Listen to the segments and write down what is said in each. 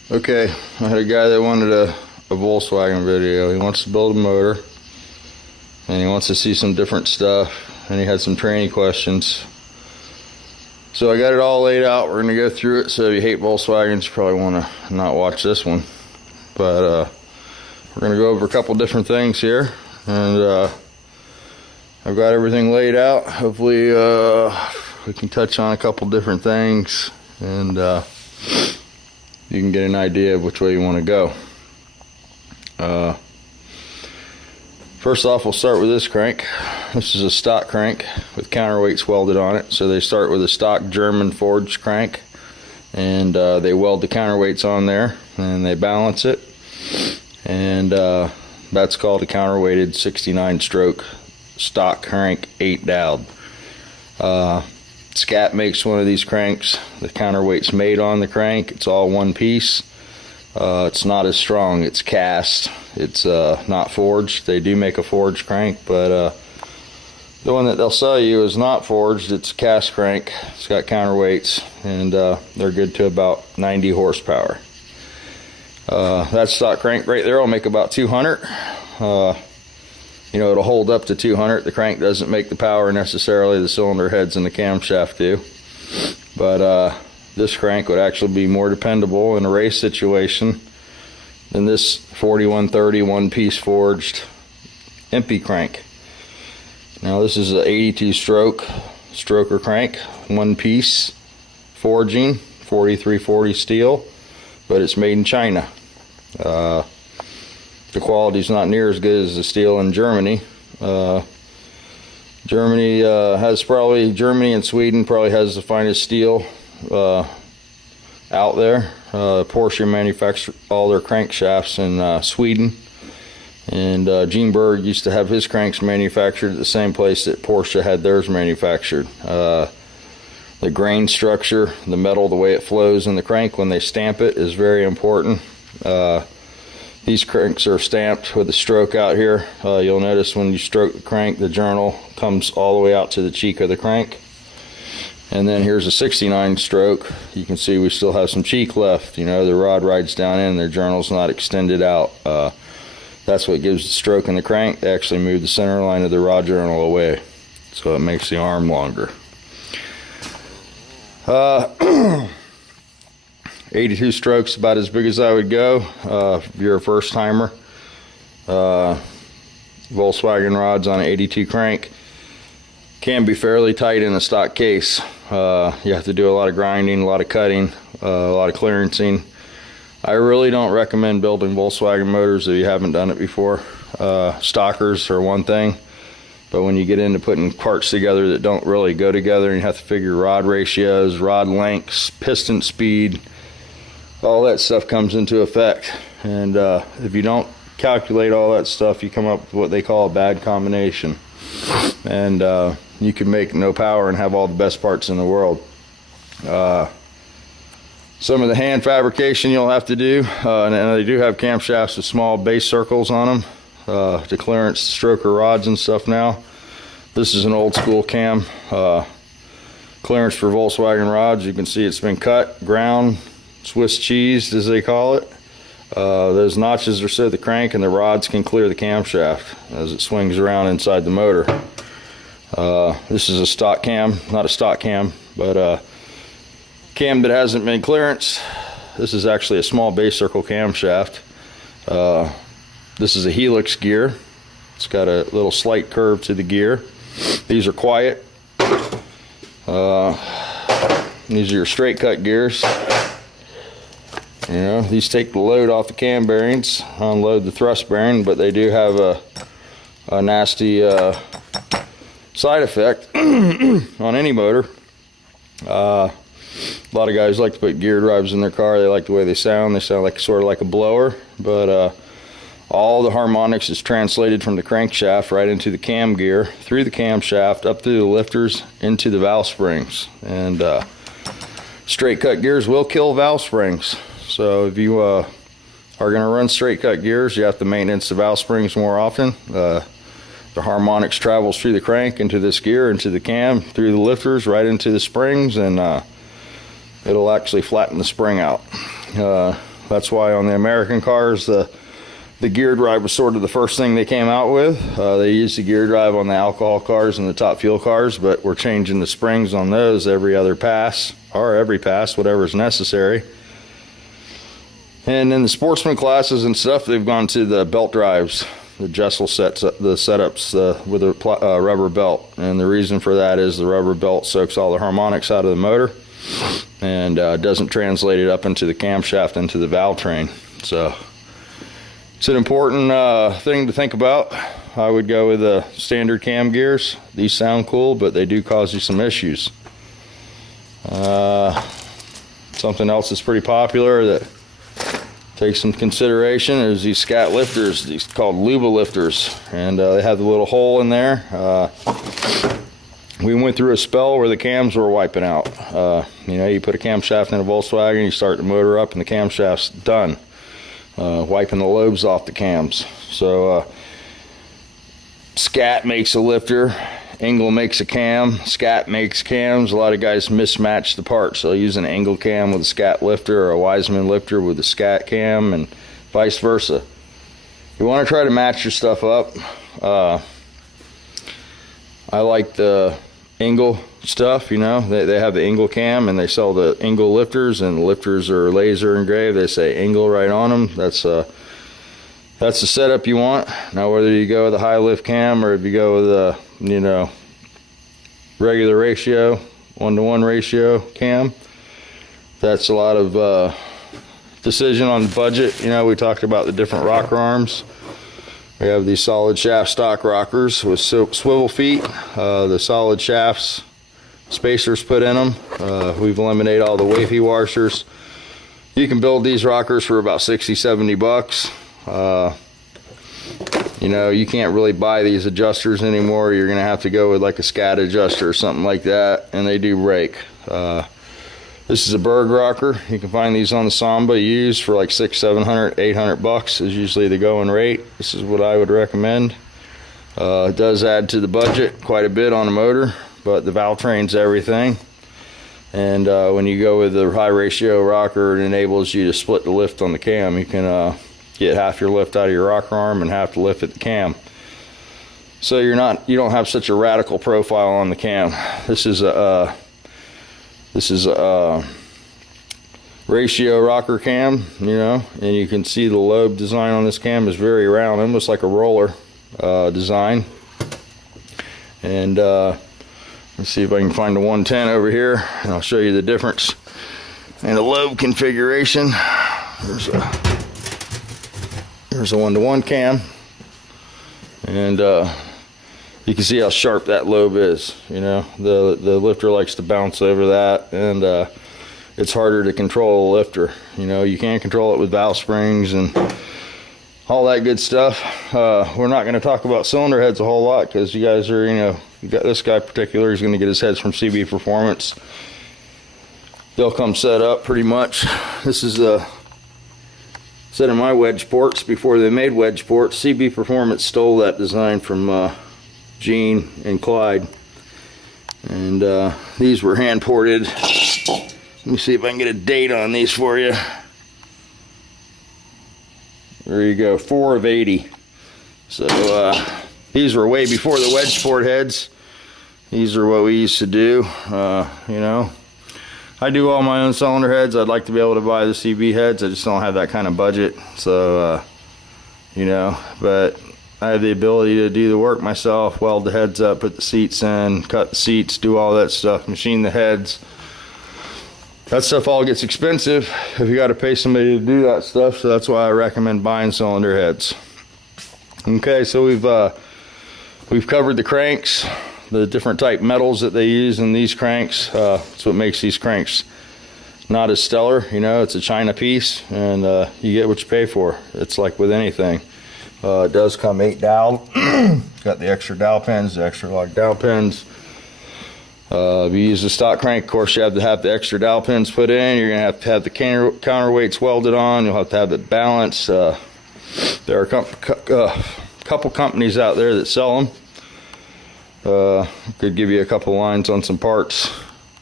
Okay, I had a guy that wanted a Volkswagen video. He wants to build a motor, and he wants to see some different stuff, and he had some training questions. So I got it all laid out. We're going to go through it, so if you hate Volkswagens, you probably want to not watch this one. But we're going to go over a couple different things here, and I've got everything laid out. Hopefully we can touch on a couple different things, and you can get an idea of which way you want to go. First off, we'll start with this crank. This is a stock crank with counterweights welded on it. So they start with a stock German forged crank, and they weld the counterweights on there, and they balance it, and that's called a counterweighted 69 stroke stock crank 8 dowel. Scat makes one of these cranks. The counterweight's made on the crank. It's all one piece. It's not as strong. It's cast. It's not forged. They do make a forged crank, but the one that they'll sell you is not forged. It's a cast crank. It's got counterweights, and they're good to about 90 horsepower. That stock crank right there will make about 200. You know, it'll hold up to 200. The crank doesn't make the power necessarily. The cylinder heads and the camshaft do. But this crank would actually be more dependable in a race situation than this 4130 one-piece forged empty crank. Now this is an 82 stroke stroker crank, one piece forging, 4340 steel, but it's made in China. The quality's not near as good as the steel in Germany. Germany and Sweden probably has the finest steel out there. Porsche manufactures all their crankshafts in Sweden, and Gene Berg used to have his cranks manufactured at the same place that Porsche had theirs manufactured. The grain structure, the metal, the way it flows in the crank when they stamp it is very important. These cranks are stamped with a stroke out here. You'll notice when you stroke the crank, the journal comes all the way out to the cheek of the crank. And then here's a 69 stroke. You can see we still have some cheek left. You know, the rod rides down in, their journal's not extended out. That's what gives the stroke in the crank. They actually move the center line of the rod journal away, so it makes the arm longer. 82 strokes, about as big as I would go if you're a first timer. Volkswagen rods on an 82 crank can be fairly tight in a stock case. You have to do a lot of grinding, a lot of cutting, a lot of clearancing. I really don't recommend building Volkswagen motors if you haven't done it before. Stockers are one thing, but when you get into putting parts together that don't really go together, and you have to figure rod ratios, rod lengths, piston speed, all that stuff comes into effect. And if you don't calculate all that stuff, you come up with what they call a bad combination, and you can make no power and have all the best parts in the world. Some of the hand fabrication you'll have to do, and they do have camshafts with small base circles on them to clearance stroker rods and stuff now. This is an old school cam clearance for Volkswagen rods. You can see it's been cut, ground, Swiss cheesed as they call it. Those notches are so the crank and the rods can clear the camshaft as it swings around inside the motor. This is a stock cam, not a stock cam, but a cam that hasn't been clearanced. This is actually a small base circle camshaft. This is a helix gear. It's got a little slight curve to the gear. These are quiet. These are your straight cut gears. You know, these take the load off the cam bearings, unload the thrust bearing, but they do have a nasty side effect on any motor. A lot of guys like to put gear drives in their car. They like the way they sound. They sound like sort of like a blower, but all the harmonics is translated from the crankshaft right into the cam gear, through the camshaft, up through the lifters, into the valve springs. And straight cut gears will kill valve springs. So if you are going to run straight cut gears, you have to maintenance the valve springs more often. The harmonics travels through the crank, into this gear, into the cam, through the lifters, right into the springs, and it'll actually flatten the spring out. That's why on the American cars, the gear drive was sort of the first thing they came out with. They used the gear drive on the alcohol cars and the top fuel cars, but we're changing the springs on those every other pass, or every pass, whatever is necessary. And in the sportsman classes and stuff, they've gone to the belt drives, the Jessel sets, the setups with a rubber belt. And the reason for that is the rubber belt soaks all the harmonics out of the motor and doesn't translate it up into the camshaft, into the valve train. So it's an important thing to think about. I would go with the standard cam gears. These sound cool, but they do cause you some issues. Something else that's pretty popular that takes some consideration is these scat lifters, these called Luba lifters, and they have the little hole in there. We went through a spell where the cams were wiping out. You know, you put a camshaft in a Volkswagen, you start the motor up, and the camshaft's done, wiping the lobes off the cams. So Scat makes a lifter, Engel makes a cam, Scat makes cams. A lot of guys mismatch the parts. They'll use an Engel cam with a Scat lifter, or a Wiseman lifter with a Scat cam, and vice versa. You want to try to match your stuff up. I like the Engel stuff, you know. They have the Engel cam, and they sell the Engel lifters, and the lifters are laser engraved. They say Engel right on them. That's the setup you want. Now, whether you go with a high lift cam or if you go with a, you know, regular ratio, 1-to-1 ratio cam, that's a lot of decision on the budget. You know, we talked about the different rocker arms. We have these solid shaft stock rockers with swivel feet. The solid shafts, spacers put in them. We've eliminated all the wavy washers. You can build these rockers for about 60-70 bucks. You know, you can't really buy these adjusters anymore. You're gonna have to go with like a Scat adjuster or something like that, and they do break. This is a Berg rocker. You can find these on the Samba used for like $600, $700, $800 bucks is usually the going rate. This is what I would recommend. It does add to the budget quite a bit on a motor, but the valve train's everything. And when you go with the high ratio rocker, it enables you to split the lift on the cam. You can get half your lift out of your rocker arm and half the lift at the cam. So you don't have such a radical profile on the cam. This is a ratio rocker cam, you know, and you can see the lobe design on this cam is very round, almost like a roller design. And let's see if I can find a 110 over here, and I'll show you the difference in the lobe configuration. There's a 1-to-1 cam, and you can see how sharp that lobe is. You know, the lifter likes to bounce over that, and it's harder to control a lifter. You know, you can control it with valve springs and all that good stuff. We're not going to talk about cylinder heads a whole lot because you guys are, you know, you got this guy particular. He's going to get his heads from CB Performance. They'll come set up pretty much. This is a set of my wedge ports before they made wedge ports. CB Performance stole that design from Gene and Clyde, and these were hand ported. Let me see if I can get a date on these for you. There you go, 4 of 80. So these were way before the wedge port heads. These are what we used to do. You know, I do all my own cylinder heads. I'd like to be able to buy the CB heads. I just don't have that kind of budget. So you know, but I have the ability to do the work myself, weld the heads up, put the seats in, cut the seats, do all that stuff, machine the heads. That stuff all gets expensive if you got to pay somebody to do that stuff, so that's why I recommend buying cylinder heads. Okay, so we've covered the cranks, the different type metals that they use in these cranks. That's what makes these cranks not as stellar. You know, it's a China piece, and you get what you pay for. It's like with anything. It does come 8 dowel. Got the extra dowel pins, the extra long dowel pins. If you use the stock crank, of course, you have to have the extra dowel pins put in. You're going to have the counterweights welded on. You'll have to have it balanced. There are a couple companies out there that sell them. Could give you a couple lines on some parts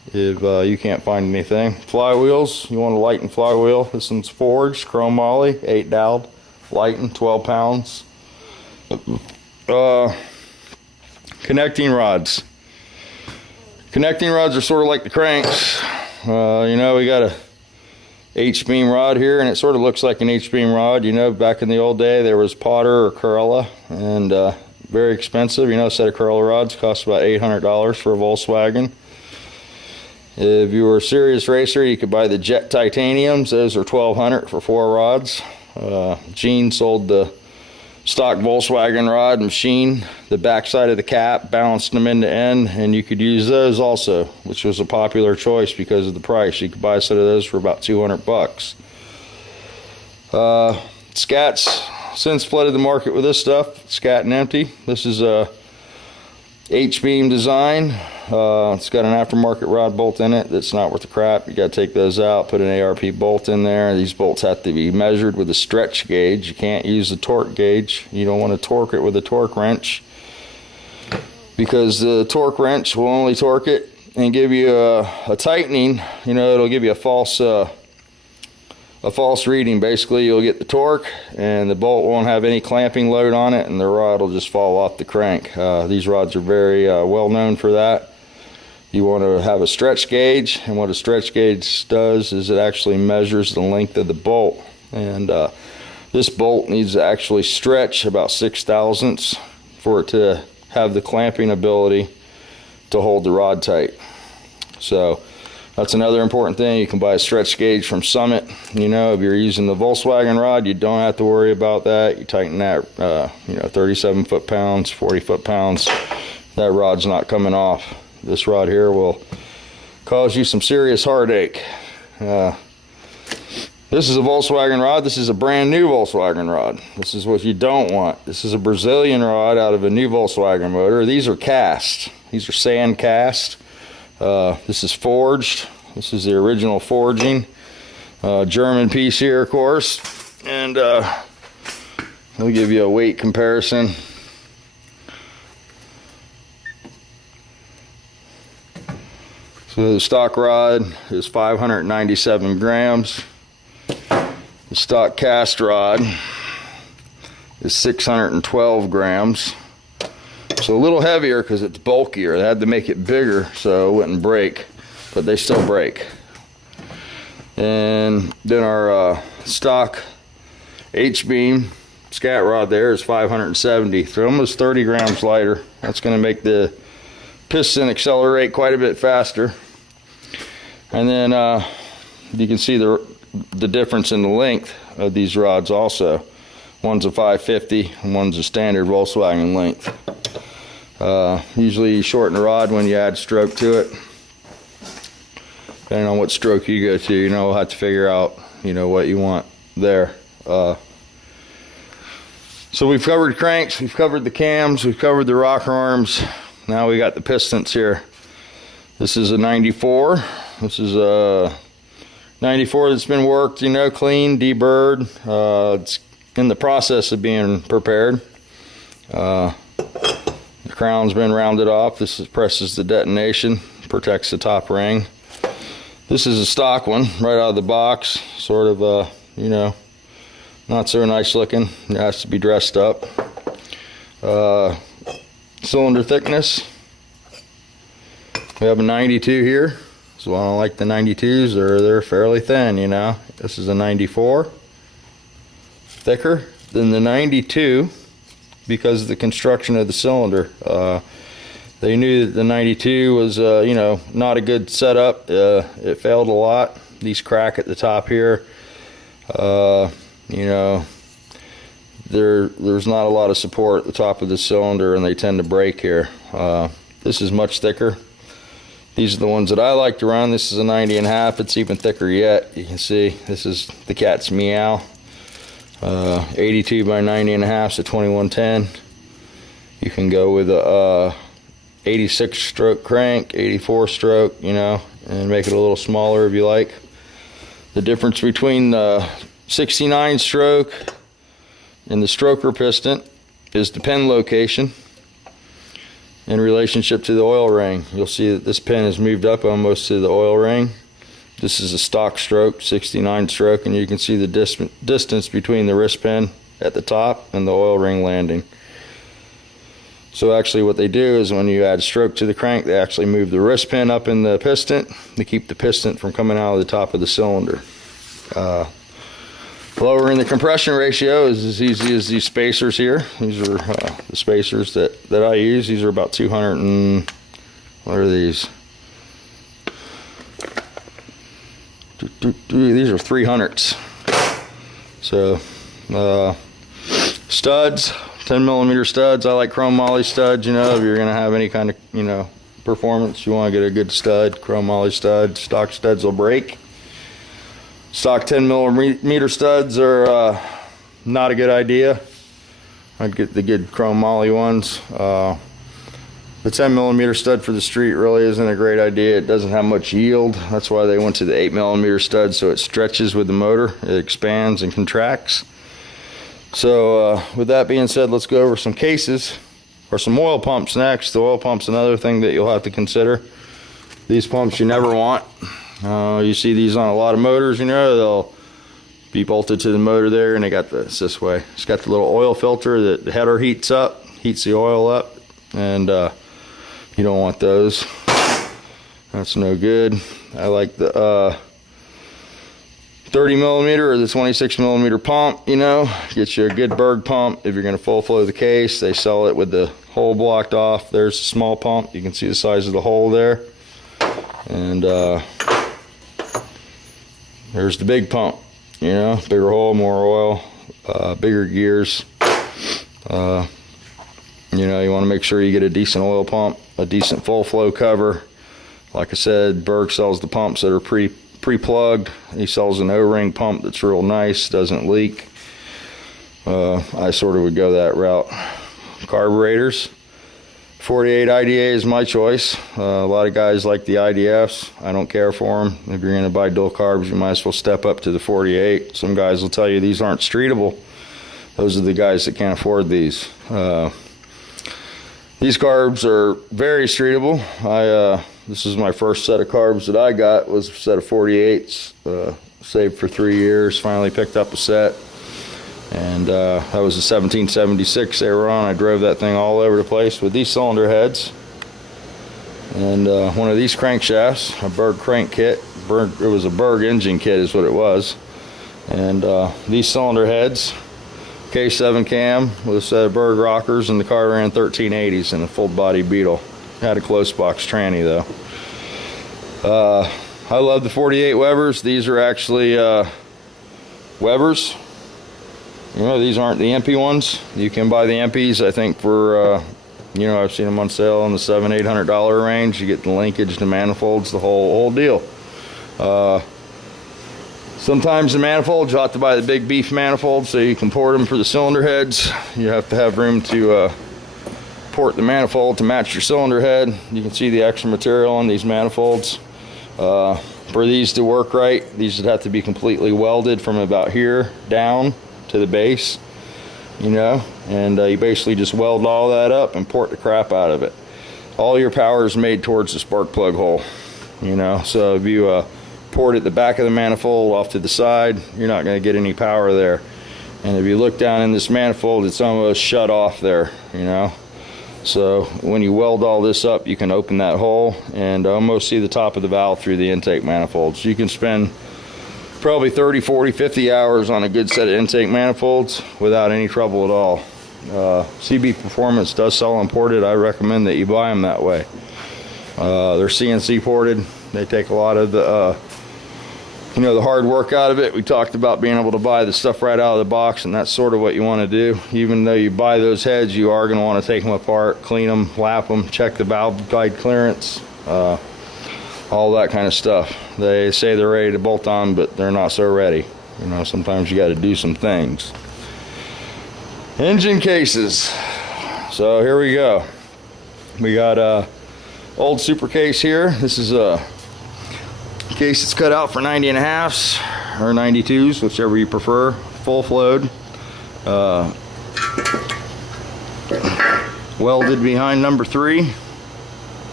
if you can't find anything. Flywheels, you want a Lighten flywheel. This one's forged, chrome moly, 8 dowel, Lighten, 12 pounds. Connecting rods. Connecting rods are sort of like the cranks. You know, we got a H-beam rod here, and it sort of looks like an H-beam rod. You know, back in the old day, there was Potter or Corella, and very expensive. You know, a set of Corella rods cost about $800 for a Volkswagen. If you were a serious racer, you could buy the Jet Titaniums. Those are $1,200 for 4 rods. Gene sold the stock Volkswagen rod machine, the backside of the cap, balanced them end to end, and you could use those also, which was a popular choice because of the price. You could buy a set of those for about $200. Scat's since flooded the market with this stuff, Scat and Empty. This is a H-beam design. It's got an aftermarket rod bolt in it that's not worth the crap. You got to take those out, put an ARP bolt in there. These bolts have to be measured with a stretch gauge. You can't use a torque gauge. You don't want to torque it with a torque wrench, because the torque wrench will only torque it and give you a tightening. You know, it'll give you a false reading. Basically, you'll get the torque and the bolt won't have any clamping load on it, and the rod will just fall off the crank. These rods are very well known for that. You want to have a stretch gauge, and what a stretch gauge does is it actually measures the length of the bolt, and this bolt needs to actually stretch about 6 thousandths for it to have the clamping ability to hold the rod tight. So that's another important thing. You can buy a stretch gauge from Summit. You know, if you're using the Volkswagen rod, you don't have to worry about that. You tighten that, you know, 37 foot-pounds, 40 foot-pounds. That rod's not coming off. This rod here will cause you some serious heartache. This is a Volkswagen rod. This is a brand new Volkswagen rod. This is what you don't want. This is a Brazilian rod out of a new Volkswagen motor. These are cast. These are sand cast. This is forged. This is the original forging. German piece here, of course. And I'll give you a weight comparison. So the stock rod is 597 grams. The stock cast rod is 612 grams. So a little heavier because it's bulkier. They had to make it bigger so it wouldn't break, but they still break. And then our stock H-beam scat rod there is 570, so almost 30 grams lighter. That's going to make the piston accelerate quite a bit faster. And then you can see the difference in the length of these rods also. One's a 550 and one's a standard Volkswagen length. Usually you shorten the rod when you add stroke to it. Depending on what stroke you go to, you know, we'll have to figure out, you know, what you want there. So we've covered cranks, we've covered the cams, we've covered the rocker arms. Now we got the pistons here. This is a 94. This is a 94 that's been worked, you know, clean, deburred. It's in the process of being prepared. The crown's been rounded off. This presses the detonation, protects the top ring. This is a stock one, right out of the box. Sort of, you know, not so nice looking. It has to be dressed up. Cylinder thickness. We have a 92 here. So I don't like the 92s, they're fairly thin, you know. This is a 94. Thicker than the 92 because of the construction of the cylinder. They knew that the 92 was, you know, not a good setup. It failed a lot. These crack at the top here. You know, there's not a lot of support at the top of the cylinder, and they tend to break here. This is much thicker. These are the ones that I like to run. This is a 90.5. It's even thicker yet. You can see this is the cat's meow. 82 by 90.5, so 2110. You can go with a 86 stroke crank, 84 stroke, you know, and make it a little smaller if you like. The difference between the 69 stroke and the stroker piston is the pin location. in relationship to the oil ring. You'll see that this pin is moved up almost to the oil ring. This is a stock stroke, 69 stroke, and you can see the distance between the wrist pin at the top and the oil ring landing. So actually what they do is when you add stroke to the crank, they actually move the wrist pin up in the piston to keep the piston from coming out of the top of the cylinder. Lowering the compression ratio is as easy as these spacers here. These are the spacers that I use. These are about 200 and, what are these? These are 300s. So studs, 10mm studs. I like chrome moly studs. You know, if you're gonna have any kind of, you know, performance, you want to get a good stud. Chrome moly stud. Stock studs will break. Stock 10mm studs are not a good idea. I'd get the good chrome moly ones. The 10mm stud for the street really isn't a great idea. It doesn't have much yield. That's why they went to the 8mm stud, so it stretches with the motor. It expands and contracts. So with that being said, let's go over some cases or some oil pumps next. The oil pump's another thing that you'll have to consider. These pumps you never want. You see these on a lot of motors, you know, they'll be bolted to the motor there, and they got this way. It's got the little oil filter that the header heats up, heats the oil up, and you don't want those. That's no good. I like the 30mm or the 26mm pump, you know, get you a good Berg pump. If you're going to full flow the case, they sell it with the hole blocked off. There's a small pump. You can see the size of the hole there. And there's the big pump, you know, bigger hole, more oil, bigger gears. You know, you want to make sure you get a decent oil pump, a decent full flow cover. Like I said, Berg sells the pumps that are pre-plugged. He sells an O-ring pump that's real nice, doesn't leak. I sort of would go that route. Carburetors. 48 IDA is my choice. A lot of guys like the IDFs. I don't care for them. If you're going to buy dual carbs, you might as well step up to the 48. Some guys will tell you these aren't streetable. Those are the guys that can't afford these. These carbs are very streetable. This is my first set of carbs that I got, was a set of 48s. Saved for 3 years, finally picked up a set. And that was a 1776 they were on. I drove that thing all over the place with these cylinder heads. And one of these crankshafts, a Berg crank kit. It was a Berg engine kit is what it was. And these cylinder heads, K7 cam with a set of Berg rockers, and the car ran 1380s in a full body Beetle. Had a close box tranny though. I love the 48 Webers. These are actually Webers. You know, these aren't the empty ones. You can buy the empties, I think, for you know, I've seen them on sale in the $700-800 range. You get the linkage, the manifolds, the whole deal. Sometimes the manifolds, you'll have to buy the big beef manifold so you can port them for the cylinder heads. You have to have room to port the manifold to match your cylinder head. You can see the extra material on these manifolds. For these to work right, these would have to be completely welded from about here down to the base, you know, and you basically just weld all that up and port the crap out of it. All your power is made towards the spark plug hole, you know, so if you port at the back of the manifold off to the side, you're not going to get any power there. And if you look down in this manifold, it's almost shut off there, you know. So when you weld all this up, you can open that hole and almost see the top of the valve through the intake manifolds. You can spend probably 30, 40, 50 hours on a good set of intake manifolds without any trouble at all. CB Performance does sell imported. I recommend that you buy them that way. They're CNC ported. They take a lot of the you know, the hard work out of it. We talked about being able to buy the stuff right out of the box, and that's sort of what you want to do. Even though you buy those heads, you are going to want to take them apart, clean them, lap them, check the valve guide clearance, all that kind of stuff. They say they're ready to bolt on, but they're not so ready. You know, sometimes you got to do some things. Engine cases. So here we go. We got a old super case here. This is a case that's cut out for 90.5s or 92s, whichever you prefer. Full flowed. Welded behind number 3.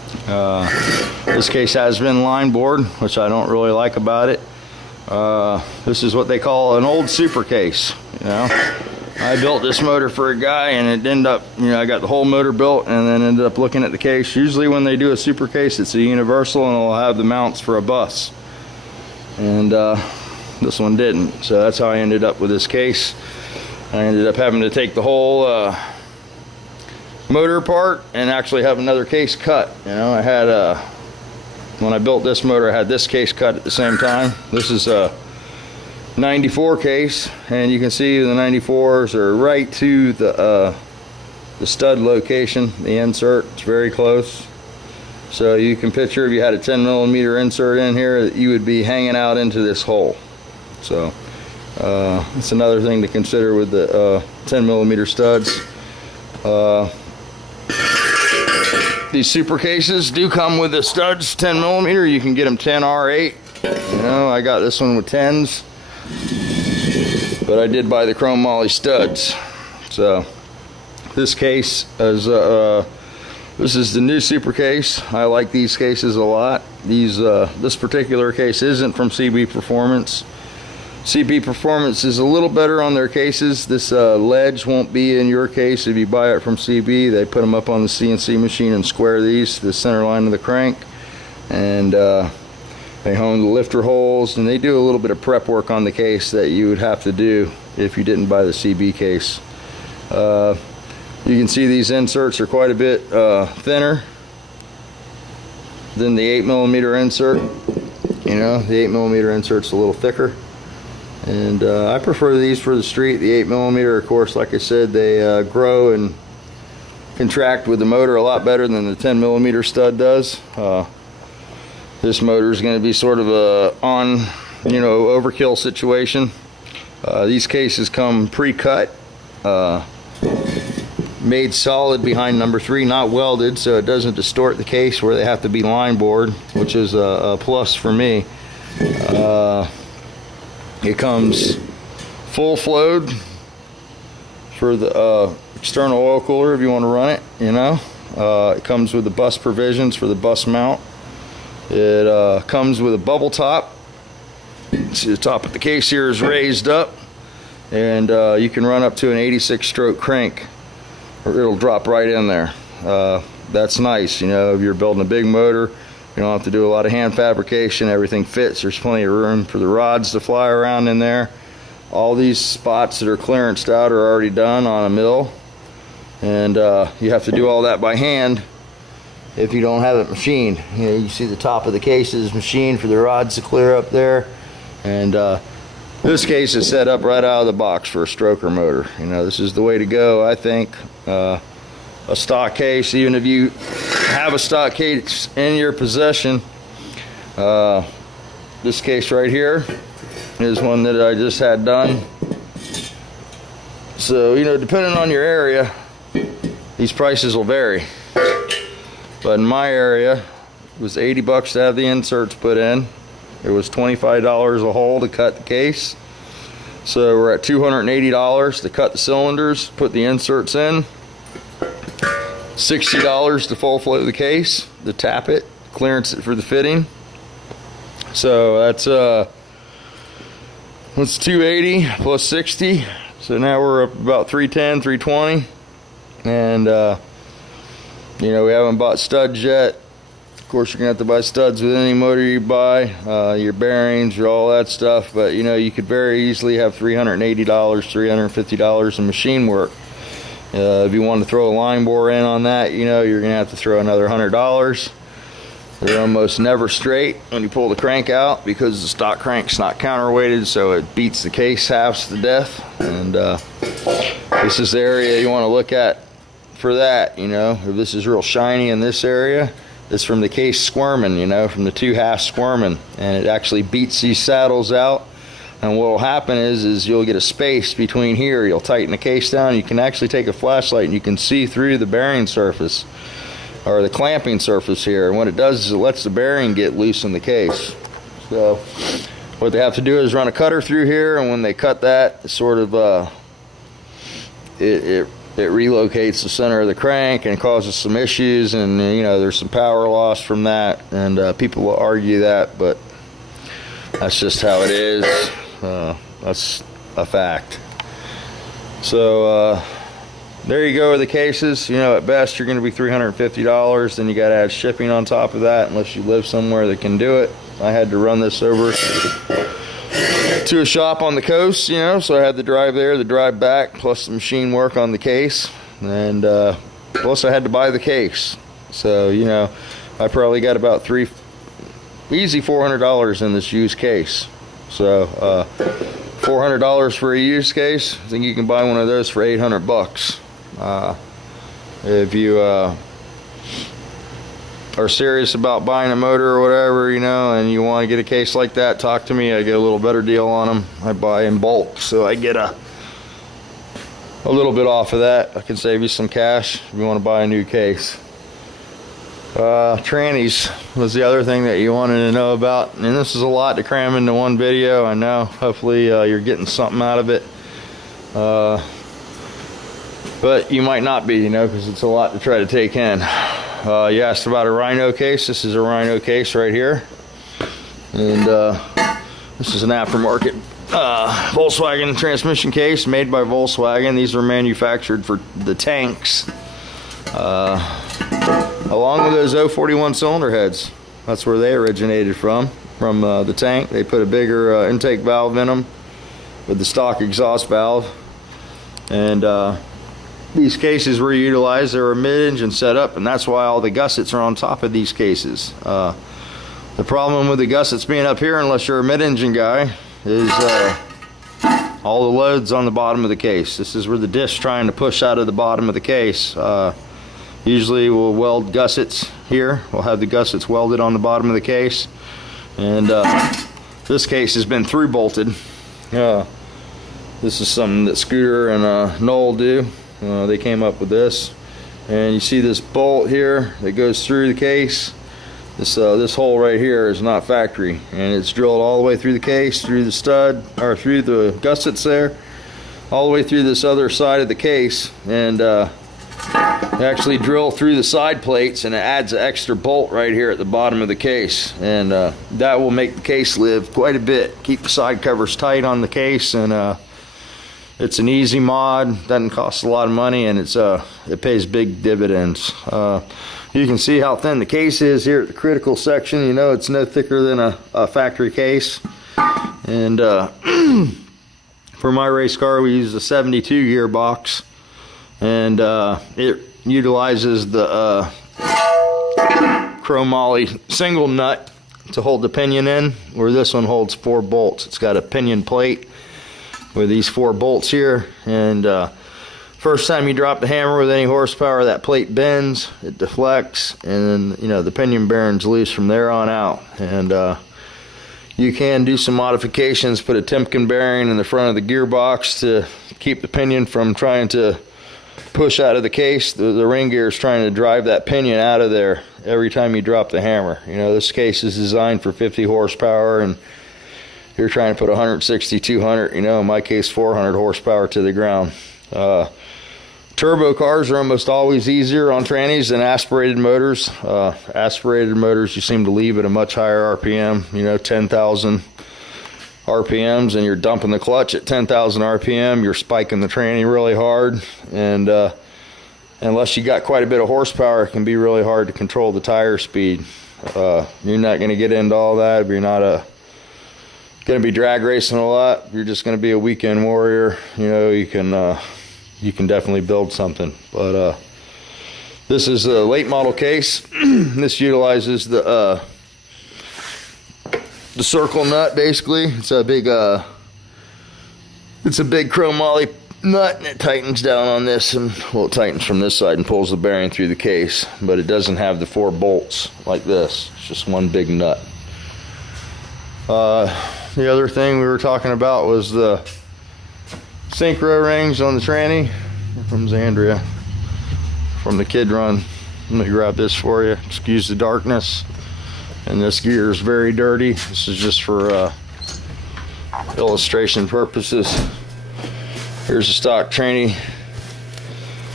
This case has been line bored, which I don't really like about it. This is what they call an old super case. You know, I built this motor for a guy, and it ended up, you know, I got the whole motor built, and then ended up looking at the case. Usually when they do a super case, it's a universal, and it'll have the mounts for a bus. And this one didn't, so that's how I ended up with this case. I ended up having to take the whole motor apart and actually have another case cut. You know, I had when I built this motor, I had this case cut at the same time. This is a 94 case, and you can see the 94s are right to the stud location, the insert. It's very close. So you can picture if you had a 10mm insert in here, you would be hanging out into this hole. So it's another thing to consider with the 10mm studs. These super cases do come with the studs, 10mm. You can get them 10 or 8. You know, I got this one with 10s, but I did buy the chrome moly studs. So this case is this is the new super case. I like these cases a lot. This particular case isn't from CB Performance. CB Performance is a little better on their cases. This ledge won't be in your case if you buy it from CB. They put them up on the CNC machine and square these to the center line of the crank, and they hone the lifter holes, and they do a little bit of prep work on the case that you would have to do if you didn't buy the CB case. You can see these inserts are quite a bit thinner than the 8mm insert. You know, the 8mm insert's a little thicker, and I prefer these for the street. The 8mm, of course, like I said, they grow and contract with the motor a lot better than the 10mm stud does. This motor is going to be sort of a overkill situation. These cases come pre-cut, made solid behind number 3, not welded, so it doesn't distort the case where they have to be line bored, which is a plus for me. It comes full flowed for the external oil cooler if you want to run it. You know, it comes with the bus provisions for the bus mount. It comes with a bubble top. See, the top of the case here is raised up, and you can run up to an 86 stroke crank, or it'll drop right in there. That's nice. You know, if you're building a big motor, you don't have to do a lot of hand fabrication. Everything fits. There's plenty of room for the rods to fly around in there. All these spots that are clearanced out are already done on a mill, and you have to do all that by hand if you don't have it machined. You know, you see the top of the case is machined for the rods to clear up there, and this case is set up right out of the box for a stroker motor. You know, this is the way to go, I think. A stock case, even if you have a stock case in your possession, this case right here is one that I just had done. So, you know, depending on your area, these prices will vary. But in my area, it was 80 bucks to have the inserts put in. It was $25 a hole to cut the case. So we're at $280 to cut the cylinders, put the inserts in. $60 to full flow the case, to tap it, clearance it for the fitting. So that's what's 280 plus 60. So now we're up about 310, 320, and you know, we haven't bought studs yet. Of course, you're gonna have to buy studs with any motor you buy, your bearings, all that stuff. But you know, you could very easily have $380, $350 in machine work. If you want to throw a line bore in on that, you know, you're gonna have to throw another $100. They're almost never straight when you pull the crank out, because the stock crank's not counterweighted, so it beats the case halves to death. And this is the area you want to look at for that. You know, if this is real shiny in this area, it's from the case squirming, you know, from the 2/2 squirming, and it actually beats these saddles out. And what will happen is you'll get a space between here. You'll tighten the case down. You can actually take a flashlight and you can see through the bearing surface, or the clamping surface here. And what it does is it lets the bearing get loose in the case. So what they have to do is run a cutter through here, and when they cut that, it sort of it it relocates the center of the crank and causes some issues, and you know, there's some power loss from that, and people will argue that, but that's just how it is. That's a fact. So there you go with the cases. You know, at best you're going to be $350. Then you got to add shipping on top of that, unless you live somewhere that can do it. I had to run this over to a shop on the coast, you know, so I had to drive there, the drive back, plus the machine work on the case, and plus I had to buy the case. So, you know, I probably got about easy $400 in this used case. So $400 for a used case. I think you can buy one of those for 800 bucks. If you are serious about buying a motor or whatever, you know, and you want to get a case like that, talk to me. I get a little better deal on them. I buy in bulk, so I get a little bit off of that. I can save you some cash if you want to buy a new case. Trannies was the other thing that you wanted to know about, and this is a lot to cram into one video. I know. Hopefully you're getting something out of it, but you might not be, you know, because it's a lot to try to take in. You asked about a Rhino case. This is a Rhino case right here, and this is an aftermarket Volkswagen transmission case made by Volkswagen. These are manufactured for the tanks, along with those 041 cylinder heads. That's where they originated from the tank. They put a bigger intake valve in them with the stock exhaust valve, and these cases were utilized. They were mid-engine setup, and that's why all the gussets are on top of these cases. The problem with the gussets being up here, unless you're a mid-engine guy, is all the loads on the bottom of the case. This is where the disc's trying to push out of the bottom of the case. Usually we'll weld gussets here. We'll have the gussets welded on the bottom of the case, and this case has been through bolted. This is something that Scooter and Noel do. They came up with this, and you see this bolt here that goes through the case. This hole right here is not factory, and it's drilled all the way through the case, through the stud, or through the gussets there, all the way through this other side of the case, and actually drill through the side plates, and it adds an extra bolt right here at the bottom of the case, and that will make the case live quite a bit, keep the side covers tight on the case, and it's an easy mod, doesn't cost a lot of money, and it pays big dividends. You can see how thin the case is here at the critical section. You know, it's no thicker than a factory case. And for my race car, we use a 72 gearbox, and it utilizes the chromoly single nut to hold the pinion in, where this one holds 4 bolts. It's got a pinion plate with these 4 bolts here, and first time you drop the hammer with any horsepower, that plate bends, it deflects, and then, you know, the pinion bearing's loose from there on out. And you can do some modifications, put a Timken bearing in the front of the gearbox to keep the pinion from trying to push out of the case. The ring gear is trying to drive that pinion out of there every time you drop the hammer. You know, this case is designed for 50 horsepower, and you're trying to put 160, 200, you know, in my case 400 horsepower to the ground. Turbo cars are almost always easier on trannies than aspirated motors. Aspirated motors, you seem to leave at a much higher RPM, you know, 10,000 RPMs, and you're dumping the clutch at 10,000 RPM. You're spiking the tranny really hard, and unless you got quite a bit of horsepower, it can be really hard to control the tire speed. You're not going to get into all that if you're not going to be drag racing a lot. If you're just going to be a weekend warrior, you know, you can definitely build something. But this is a late model case. This utilizes the circle nut. Basically, it's a big chromoly nut, and it tightens down on this, and well, it tightens from this side and pulls the bearing through the case, but it doesn't have the 4 bolts like this. It's just one big nut. The other thing we were talking about was the synchro rings on the tranny. Here comes Andrea from the Kid Run. Let me grab this for you. Excuse the darkness. And this gear is very dirty. This is just for illustration purposes. Here's a stock tranny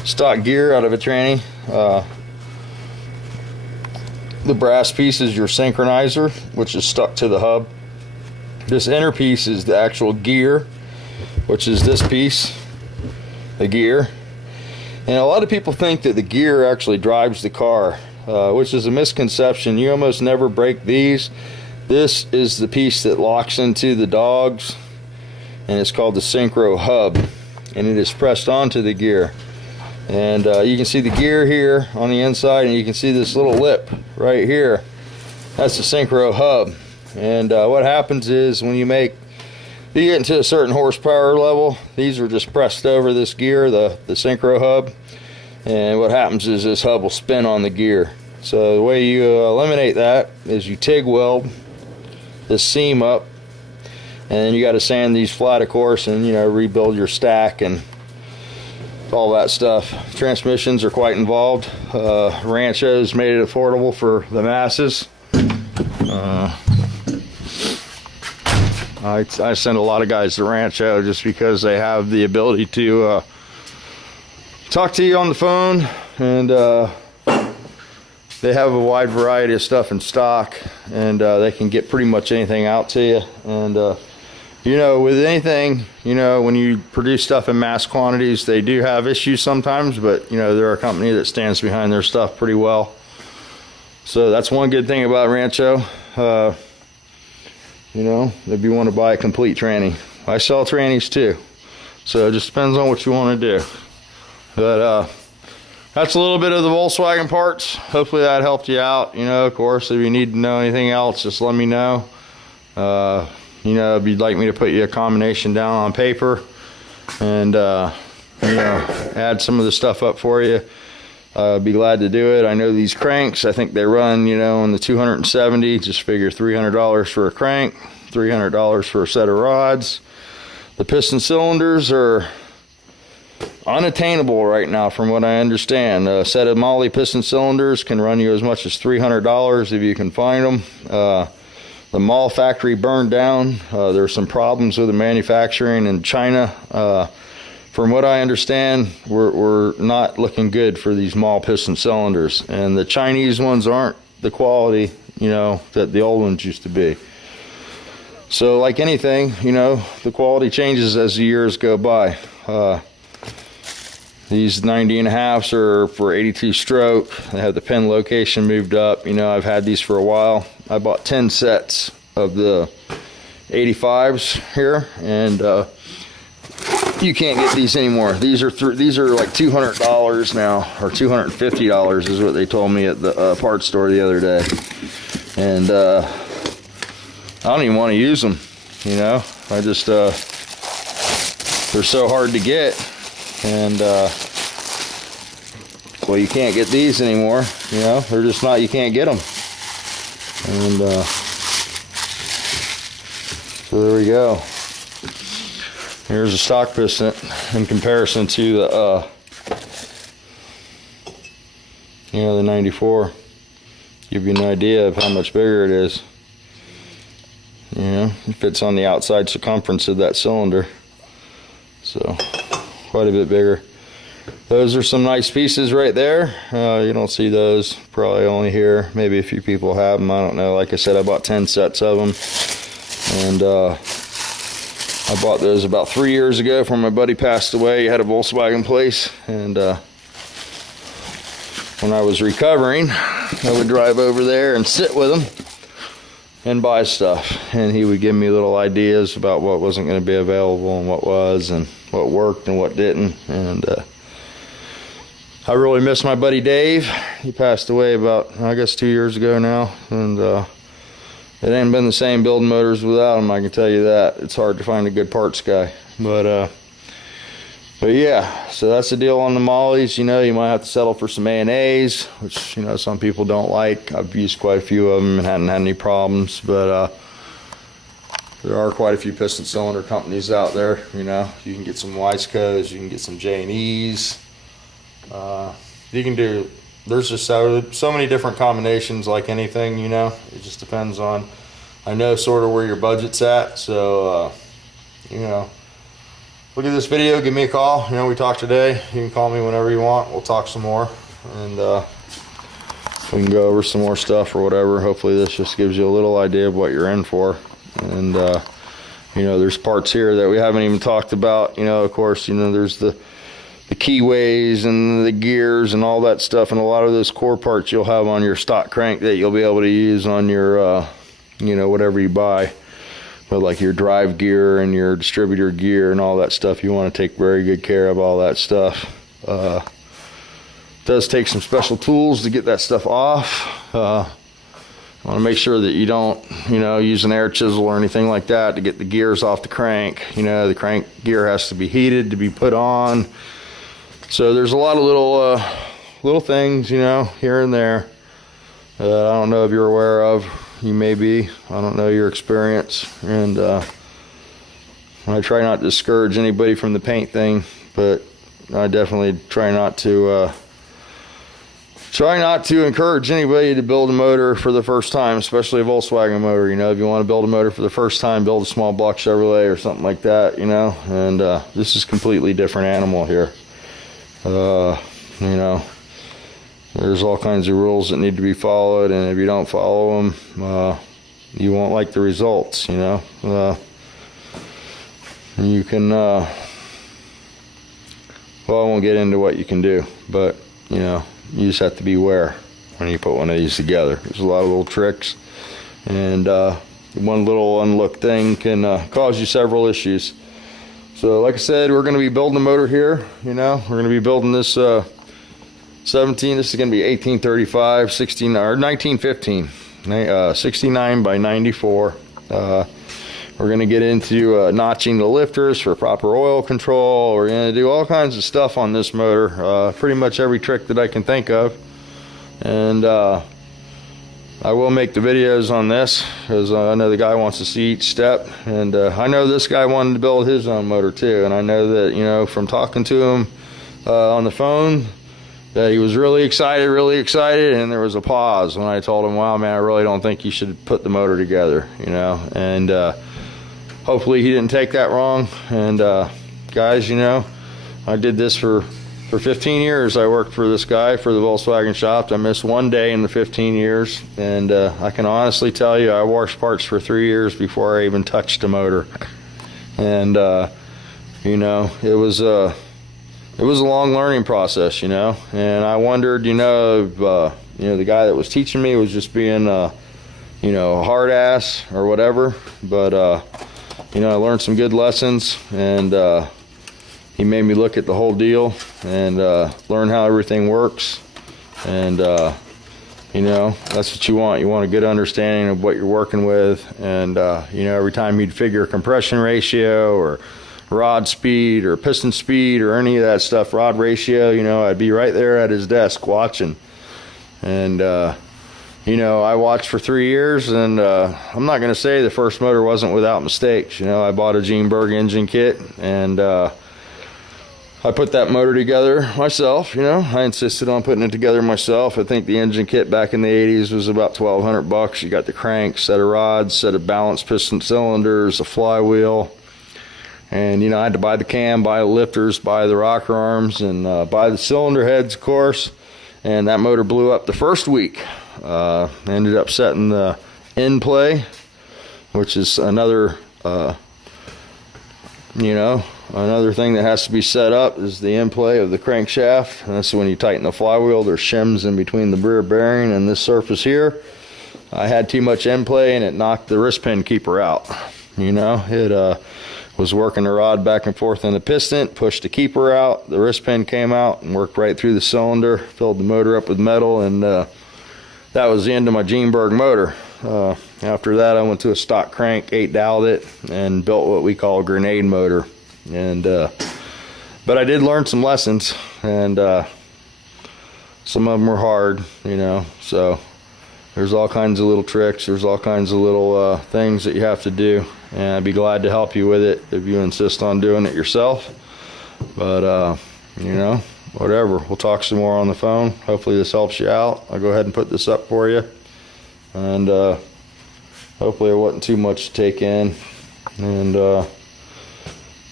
stock gear out of a tranny. The brass piece is your synchronizer, which is stuck to the hub. This inner piece is the actual gear, which is this piece, the gear. And a lot of people think that the gear actually drives the car, which is a misconception. You almost never break these. This is the piece that locks into the dogs, and it's called the synchro hub, and it is pressed onto the gear. And you can see the gear here on the inside, and you can see this little lip right here. That's the synchro hub. And what happens is when you get into a certain horsepower level, these are just pressed over this gear, the synchro hub, and what happens is this hub will spin on the gear. So the way you eliminate that is you TIG weld this seam up, and then you got to sand these flat, of course, and rebuild your stack and all that stuff. Transmissions are quite involved. Rancho's made it affordable for the masses. I send a lot of guys to Rancho just because they have the ability to talk to you on the phone, and they have a wide variety of stuff in stock, and they can get pretty much anything out to you. And with anything, when you produce stuff in mass quantities, they do have issues sometimes, but they're a company that stands behind their stuff pretty well. So that's one good thing about Rancho. If you want to buy a complete tranny, I sell trannies too, so it just depends on what you want to do. But that's a little bit of the Volkswagen parts. Hopefully that helped you out. Of course, if you need to know anything else, just let me know. If you'd like me to put you a combination down on paper and add some of the stuff up for you, I'd be glad to do it. I know these cranks, I think they run in the 270. Just figure $300 for a crank, $300 for a set of rods. The piston cylinders are unattainable right now from what I understand. A set of Molly piston cylinders can run you as much as $300 if you can find them. The Mall factory burned down. There's some problems with the manufacturing in China. From what I understand, we're not looking good for these Mall piston cylinders, and the Chinese ones aren't the quality that the old ones used to be. So like anything, the quality changes as the years go by. These 90.5s are for 82 stroke. They have the pin location moved up. I've had these for a while. I bought 10 sets of the 85s here, and you can't get these anymore. These are like $200 now, or $250 is what they told me at the parts store the other day. And I don't even want to use them. I just they're so hard to get. And well, you can't get these anymore. They're just not. You can't get them. And so there we go. Here's a stock piston in comparison to the the 94. Give you an idea of how much bigger it is. It fits on the outside circumference of that cylinder, so quite a bit bigger. Those are some nice pieces right there. You don't see those probably only here. Maybe a few people have them. I don't know. Like I said, I bought 10 sets of them, and I bought those about 3 years ago from my buddy passed away. He had a Volkswagen place, and when I was recovering, I would drive over there and sit with him and buy stuff, and he would give me little ideas about what wasn't going to be available and what was, and what worked and what didn't. And I really miss my buddy Dave. He passed away about, I guess, 2 years ago now, and it ain't been the same building motors without him, I can tell you that. It's hard to find a good parts guy. But yeah, so that's the deal on the Mollies. You might have to settle for some A&As, which some people don't like. I've used quite a few of them and hadn't had any problems, but there are quite a few piston cylinder companies out there. You can get some Wiseco's, you can get some J&Es. You can do. There's just so many different combinations, like anything. It just depends on. I know sort of where your budget's at, so look at this video, give me a call. You know, we talked today. You can call me whenever you want. We'll talk some more, and we can go over some more stuff or whatever. Hopefully this just gives you a little idea of what you're in for. And you know, there's parts here that we haven't even talked about. You know, of course, you know, there's the keyways and the gears and all that stuff, and a lot of those core parts you'll have on your stock crank that you'll be able to use on your you know, whatever you buy. But like your drive gear and your distributor gear and all that stuff, you want to take very good care of all that stuff. Does take some special tools to get that stuff off. Want to make sure that you don't, you know, use an air chisel or anything like that to get the gears off the crank. You know, the crank gear has to be heated to be put on. So there's a lot of little things, you know, here and there that I don't know if you're aware of. You may be. I don't know your experience. And I try not to discourage anybody from the paint thing, but I definitely try not to encourage anybody to build a motor for the first time, especially a Volkswagen motor. You know, if you want to build a motor for the first time, build a small block Chevrolet or something like that, you know. And this is a completely different animal here. You know, there's all kinds of rules that need to be followed, and if you don't follow them, you won't like the results, you know. You can, well, I won't get into what you can do, but, you know, you just have to beware when you put one of these together. There's a lot of little tricks, and one little unlooked thing can cause you several issues. So like I said, we're going to be building a motor here. You know, we're going to be building this 17. This is going to be 1835, 16 or 1915, 69 by 94. We're going to get into notching the lifters for proper oil control. We're going to do all kinds of stuff on this motor, pretty much every trick that I can think of. And I will make the videos on this, because I know the guy wants to see each step. And I know this guy wanted to build his own motor too. And I know that, you know, from talking to him on the phone, that he was really excited, and there was a pause when I told him, wow, man, I really don't think you should put the motor together, you know. And hopefully he didn't take that wrong. And guys, you know, I did this for 15 years. I worked for this guy for the Volkswagen shop. I missed one day in the 15 years, and I can honestly tell you, I washed parts for 3 years before I even touched a motor. And you know, it was a long learning process, you know. And I wondered, you know, if you know, the guy that was teaching me was just being you know, a hard ass or whatever. But you know, I learned some good lessons, and he made me look at the whole deal and learn how everything works. And you know, that's what you want. You want a good understanding of what you're working with. And you know, every time you'd figure compression ratio or rod speed or piston speed or any of that stuff, rod ratio, you know, I'd be right there at his desk watching. And you know, I watched for 3 years, and I'm not going to say the first motor wasn't without mistakes. You know, I bought a Gene Berg engine kit, and I put that motor together myself. You know, I insisted on putting it together myself. I think the engine kit back in the 80s was about $1,200. You got the crank, set of rods, set of balanced piston cylinders, a flywheel, and you know, I had to buy the cam, buy the lifters, buy the rocker arms, and buy the cylinder heads, of course. And that motor blew up the first week. Ended up setting the end play, which is another you know, another thing that has to be set up is the end play of the crankshaft. And that's when you tighten the flywheel. There's shims in between the rear bearing and this surface here. I had too much end play, and it knocked the wrist pin keeper out. You know, it was working the rod back and forth in the piston, pushed the keeper out, the wrist pin came out and worked right through the cylinder, filled the motor up with metal, and that was the end of my Gene Berg motor. After that, I went to a stock crank, 8-doweled it, and built what we call a grenade motor. And but I did learn some lessons, and some of them were hard, you know. So there's all kinds of little tricks, there's all kinds of little things that you have to do, and I'd be glad to help you with it if you insist on doing it yourself. But you know, whatever, we'll talk some more on the phone. Hopefully this helps you out. I'll go ahead and put this up for you, and hopefully it wasn't too much to take in. And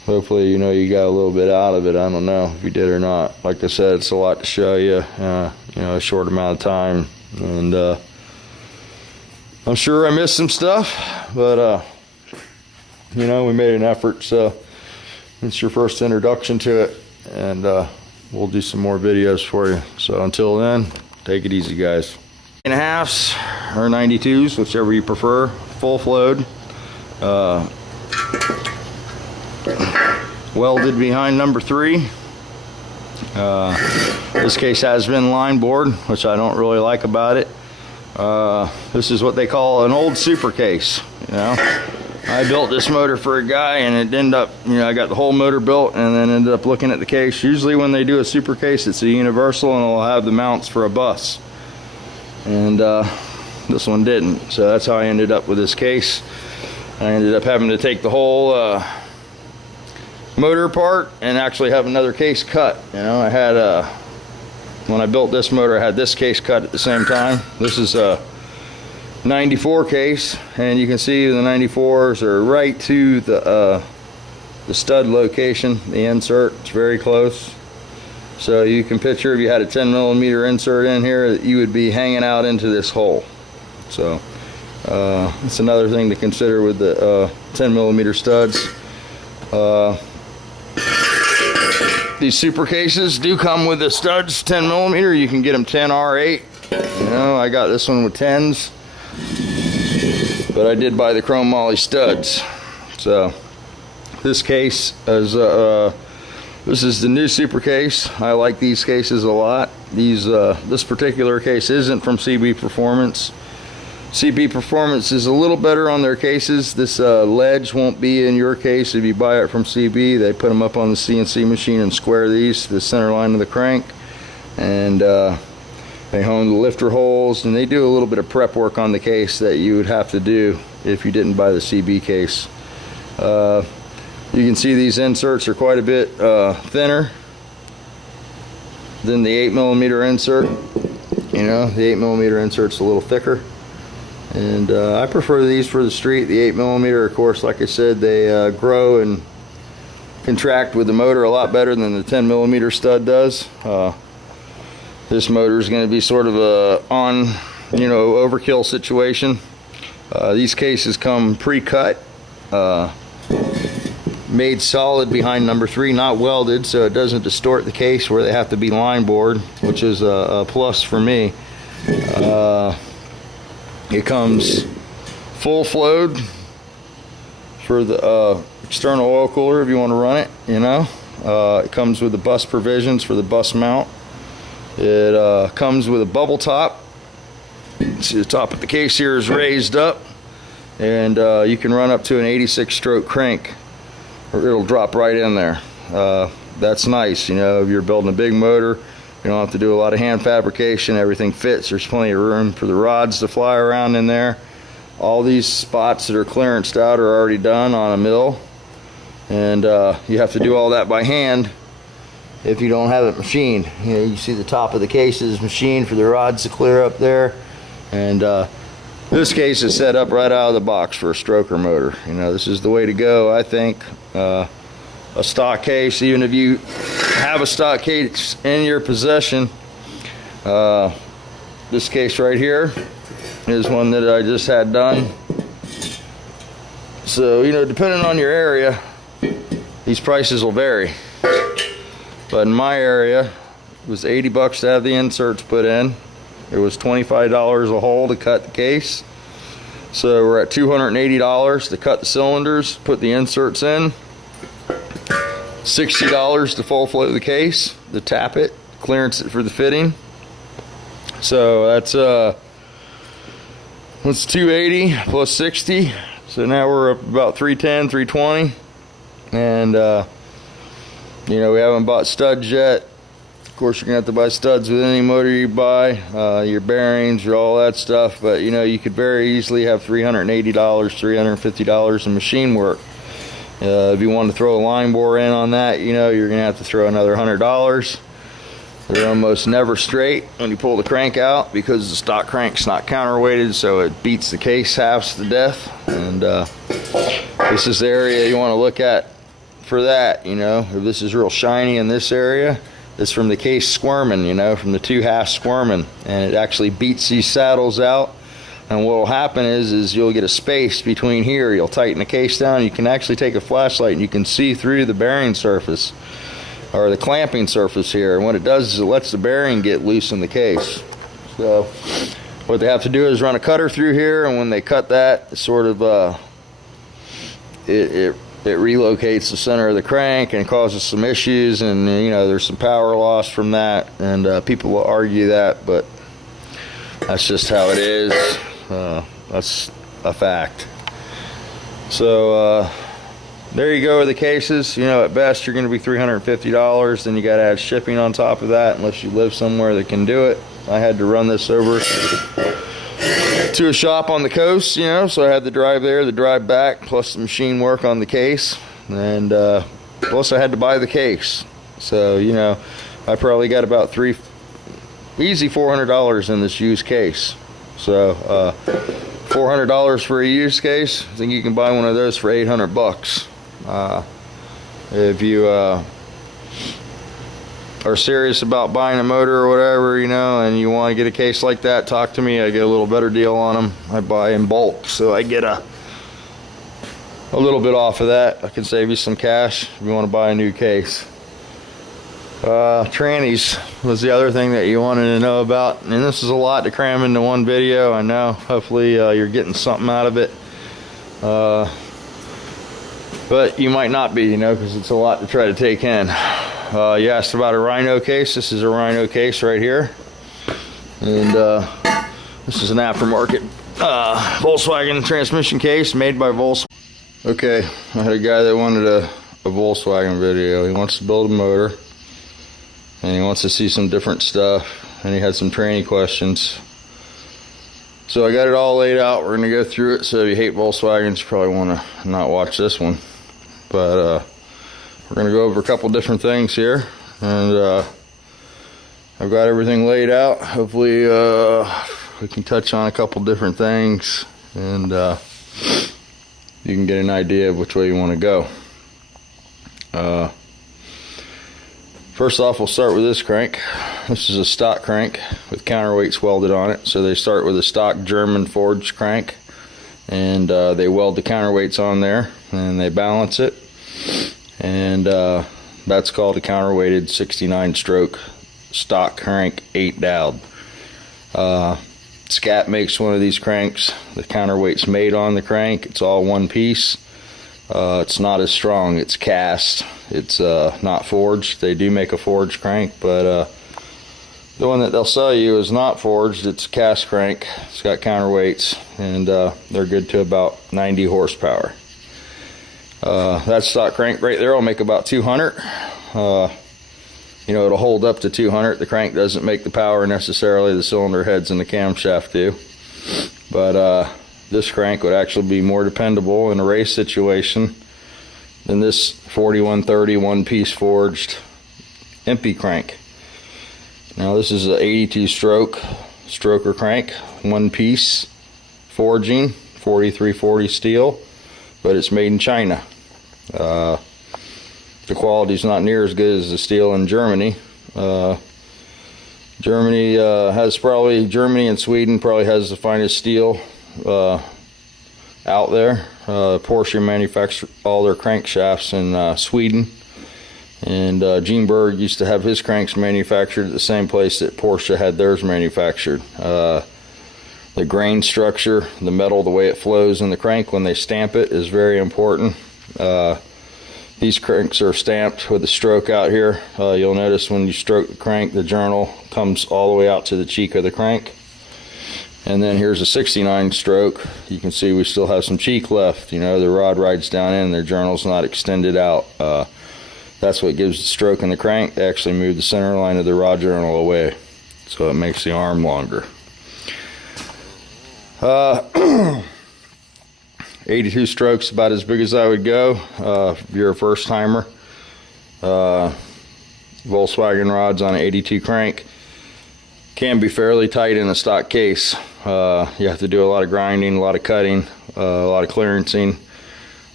hopefully, you know, you got a little bit out of it. I don't know if you did or not. Like I said, it's a lot to show you, you know, a short amount of time. And I'm sure I missed some stuff, but, you know, we made an effort. So it's your first introduction to it. And we'll do some more videos for you. So until then, take it easy, guys. 8.5s or 92s, whichever you prefer, full flowed. Welded behind number 3. This case has been line bored, which I don't really like about it. This is what they call an old super case. You know, I built this motor for a guy, and it ended up, you know, I got the whole motor built, and then ended up looking at the case. Usually, when they do a super case, it's a universal, and it'll have the mounts for a bus. And this one didn't, so that's how I ended up with this case. I ended up having to take the whole motor apart and actually have another case cut. You know, I had when I built this motor, I had this case cut at the same time. This is a 94 case, and you can see the 94s are right to the stud location, the insert. It's very close. So you can picture if you had a 10mm insert in here, that you would be hanging out into this hole. So it's another thing to consider with the 10mm studs. These super cases do come with the studs, 10mm. You can get them 10R8. You know, I got this one with 10s, but I did buy the chrome moly studs. So this case is this is the new super case. I like these cases a lot. These this particular case isn't from CB Performance. CB Performance is a little better on their cases. This ledge won't be in your case if you buy it from CB. They put them up on the CNC machine and square these to the center line of the crank, and they hone the lifter holes, and they do a little bit of prep work on the case that you would have to do if you didn't buy the CB case. You can see these inserts are quite a bit thinner than the 8mm insert. You know, the 8mm insert's a little thicker, and I prefer these for the street. The 8mm, of course, like I said, they grow and contract with the motor a lot better than the 10mm stud does. This motor is going to be sort of a you know, overkill situation. These cases come pre-cut, made solid behind number 3, not welded, so it doesn't distort the case where they have to be line bored, which is a plus for me. It comes full flowed for the external oil cooler if you want to run it. You know, it comes with the bus provisions for the bus mount. It comes with a bubble top. See, the top of the case here is raised up, and you can run up to an 86 stroke crank, or it'll drop right in there. That's nice. You know, if you're building a big motor, you don't have to do a lot of hand fabrication. Everything fits. There's plenty of room for the rods to fly around in there. All these spots that are clearanced out are already done on a mill, and you have to do all that by hand if you don't have it machined. You know, you see the top of the case is machined for the rods to clear up there, and this case is set up right out of the box for a stroker motor. You know, this is the way to go, I think. A stock case, even if you have a stock case in your possession, this case right here is one that I just had done. So, you know, depending on your area, these prices will vary. But in my area, it was 80 bucks to have the inserts put in. It was $25 a hole to cut the case. So we're at $280 to cut the cylinders, put the inserts in. $60 to full flow the case, to tap it, clearance it for the fitting. So that's $280 plus 60. So now we're up about 310, 320, and you know, we haven't bought studs yet. Of course, you're gonna have to buy studs with any motor you buy, your bearings, all that stuff. But you know, you could very easily have $380, $350 in machine work. If you want to throw a line bore in on that, you know, you're gonna have to throw another $100. They're almost never straight when you pull the crank out because the stock crank's not counterweighted, so it beats the case halves to death. And this is the area you want to look at for that, you know. If this is real shiny in this area, it's from the case squirming, you know, from the two halves squirming, and it actually beats these saddles out. And what will happen is you'll get a space between here. You'll tighten the case down. You can actually take a flashlight and you can see through the bearing surface or the clamping surface here. And what it does is it lets the bearing get loose in the case. So what they have to do is run a cutter through here, and when they cut that, it sort of it relocates the center of the crank and causes some issues, and you know, there's some power loss from that, and people will argue that, but that's just how it is. That's a fact. So there you go with the cases. You know, at best you're going to be $350. Then you got to add shipping on top of that, unless you live somewhere that can do it. I had to run this over to a shop on the coast, you know, so I had the drive there, the drive back, plus the machine work on the case, and plus I had to buy the case. So, you know, I probably got about easy $400 in this used case. So $400 for a used case. I think you can buy one of those for 800 bucks. If you are serious about buying a motor or whatever, you know, and you want to get a case like that, talk to me. I get a little better deal on them. I buy in bulk, so I get a little bit off of that. I can save you some cash if you want to buy a new case. Trannies was the other thing that you wanted to know about, and this is a lot to cram into one video. I know. Hopefully you're getting something out of it, but you might not be, you know, because it's a lot to try to take in. You asked about a Rhino case. This is a Rhino case right here, and this is an aftermarket Volkswagen transmission case made by Volkswagen. Okay, I had a guy that wanted a Volkswagen video. He wants to build a motor, and he wants to see some different stuff, and he had some training questions. So I got it all laid out. We're going to go through it. So if you hate Volkswagens, you probably want to not watch this one. But we're going to go over a couple different things here, and I've got everything laid out. Hopefully we can touch on a couple different things, and you can get an idea of which way you want to go. First off, we'll start with this crank. This is a stock crank with counterweights welded on it. So they start with a stock German forged crank, and they weld the counterweights on there, and they balance it, and that's called a counterweighted 69 stroke stock crank 8 dowd. Scat makes one of these cranks. The counterweight's made on the crank. It's all one piece. It's not as strong. It's cast. It's not forged. They do make a forged crank, but the one that they'll sell you is not forged. It's a cast crank. It's got counterweights, and they're good to about 90 horsepower. That stock crank right there will make about 200. You know, it'll hold up to 200. The crank doesn't make the power necessarily. The cylinder heads and the camshaft do. But this crank would actually be more dependable in a race situation than this 4130 one-piece forged empty crank. Now this is an 82 stroker crank, one piece forging, 4340 steel, but it's made in China. The quality is not near as good as the steel in Germany. Germany and Sweden probably has the finest steel out there. Porsche manufacture all their crankshafts in Sweden, and Gene Berg used to have his cranks manufactured at the same place that Porsche had theirs manufactured. The grain structure, the metal, the way it flows in the crank when they stamp it is very important. These cranks are stamped with a stroke out here. You'll notice when you stroke the crank, the journal comes all the way out to the cheek of the crank. And then here's a 69 stroke. You can see we still have some cheek left. You know, the rod rides down in, the journal's not extended out. That's what gives the stroke in the crank. They actually move the center line of the rod journal away, so it makes the arm longer. 82 strokes, about as big as I would go. If you're a first timer, Volkswagen rods on an 82 crank can be fairly tight in a stock case. You have to do a lot of grinding, a lot of cutting, a lot of clearancing.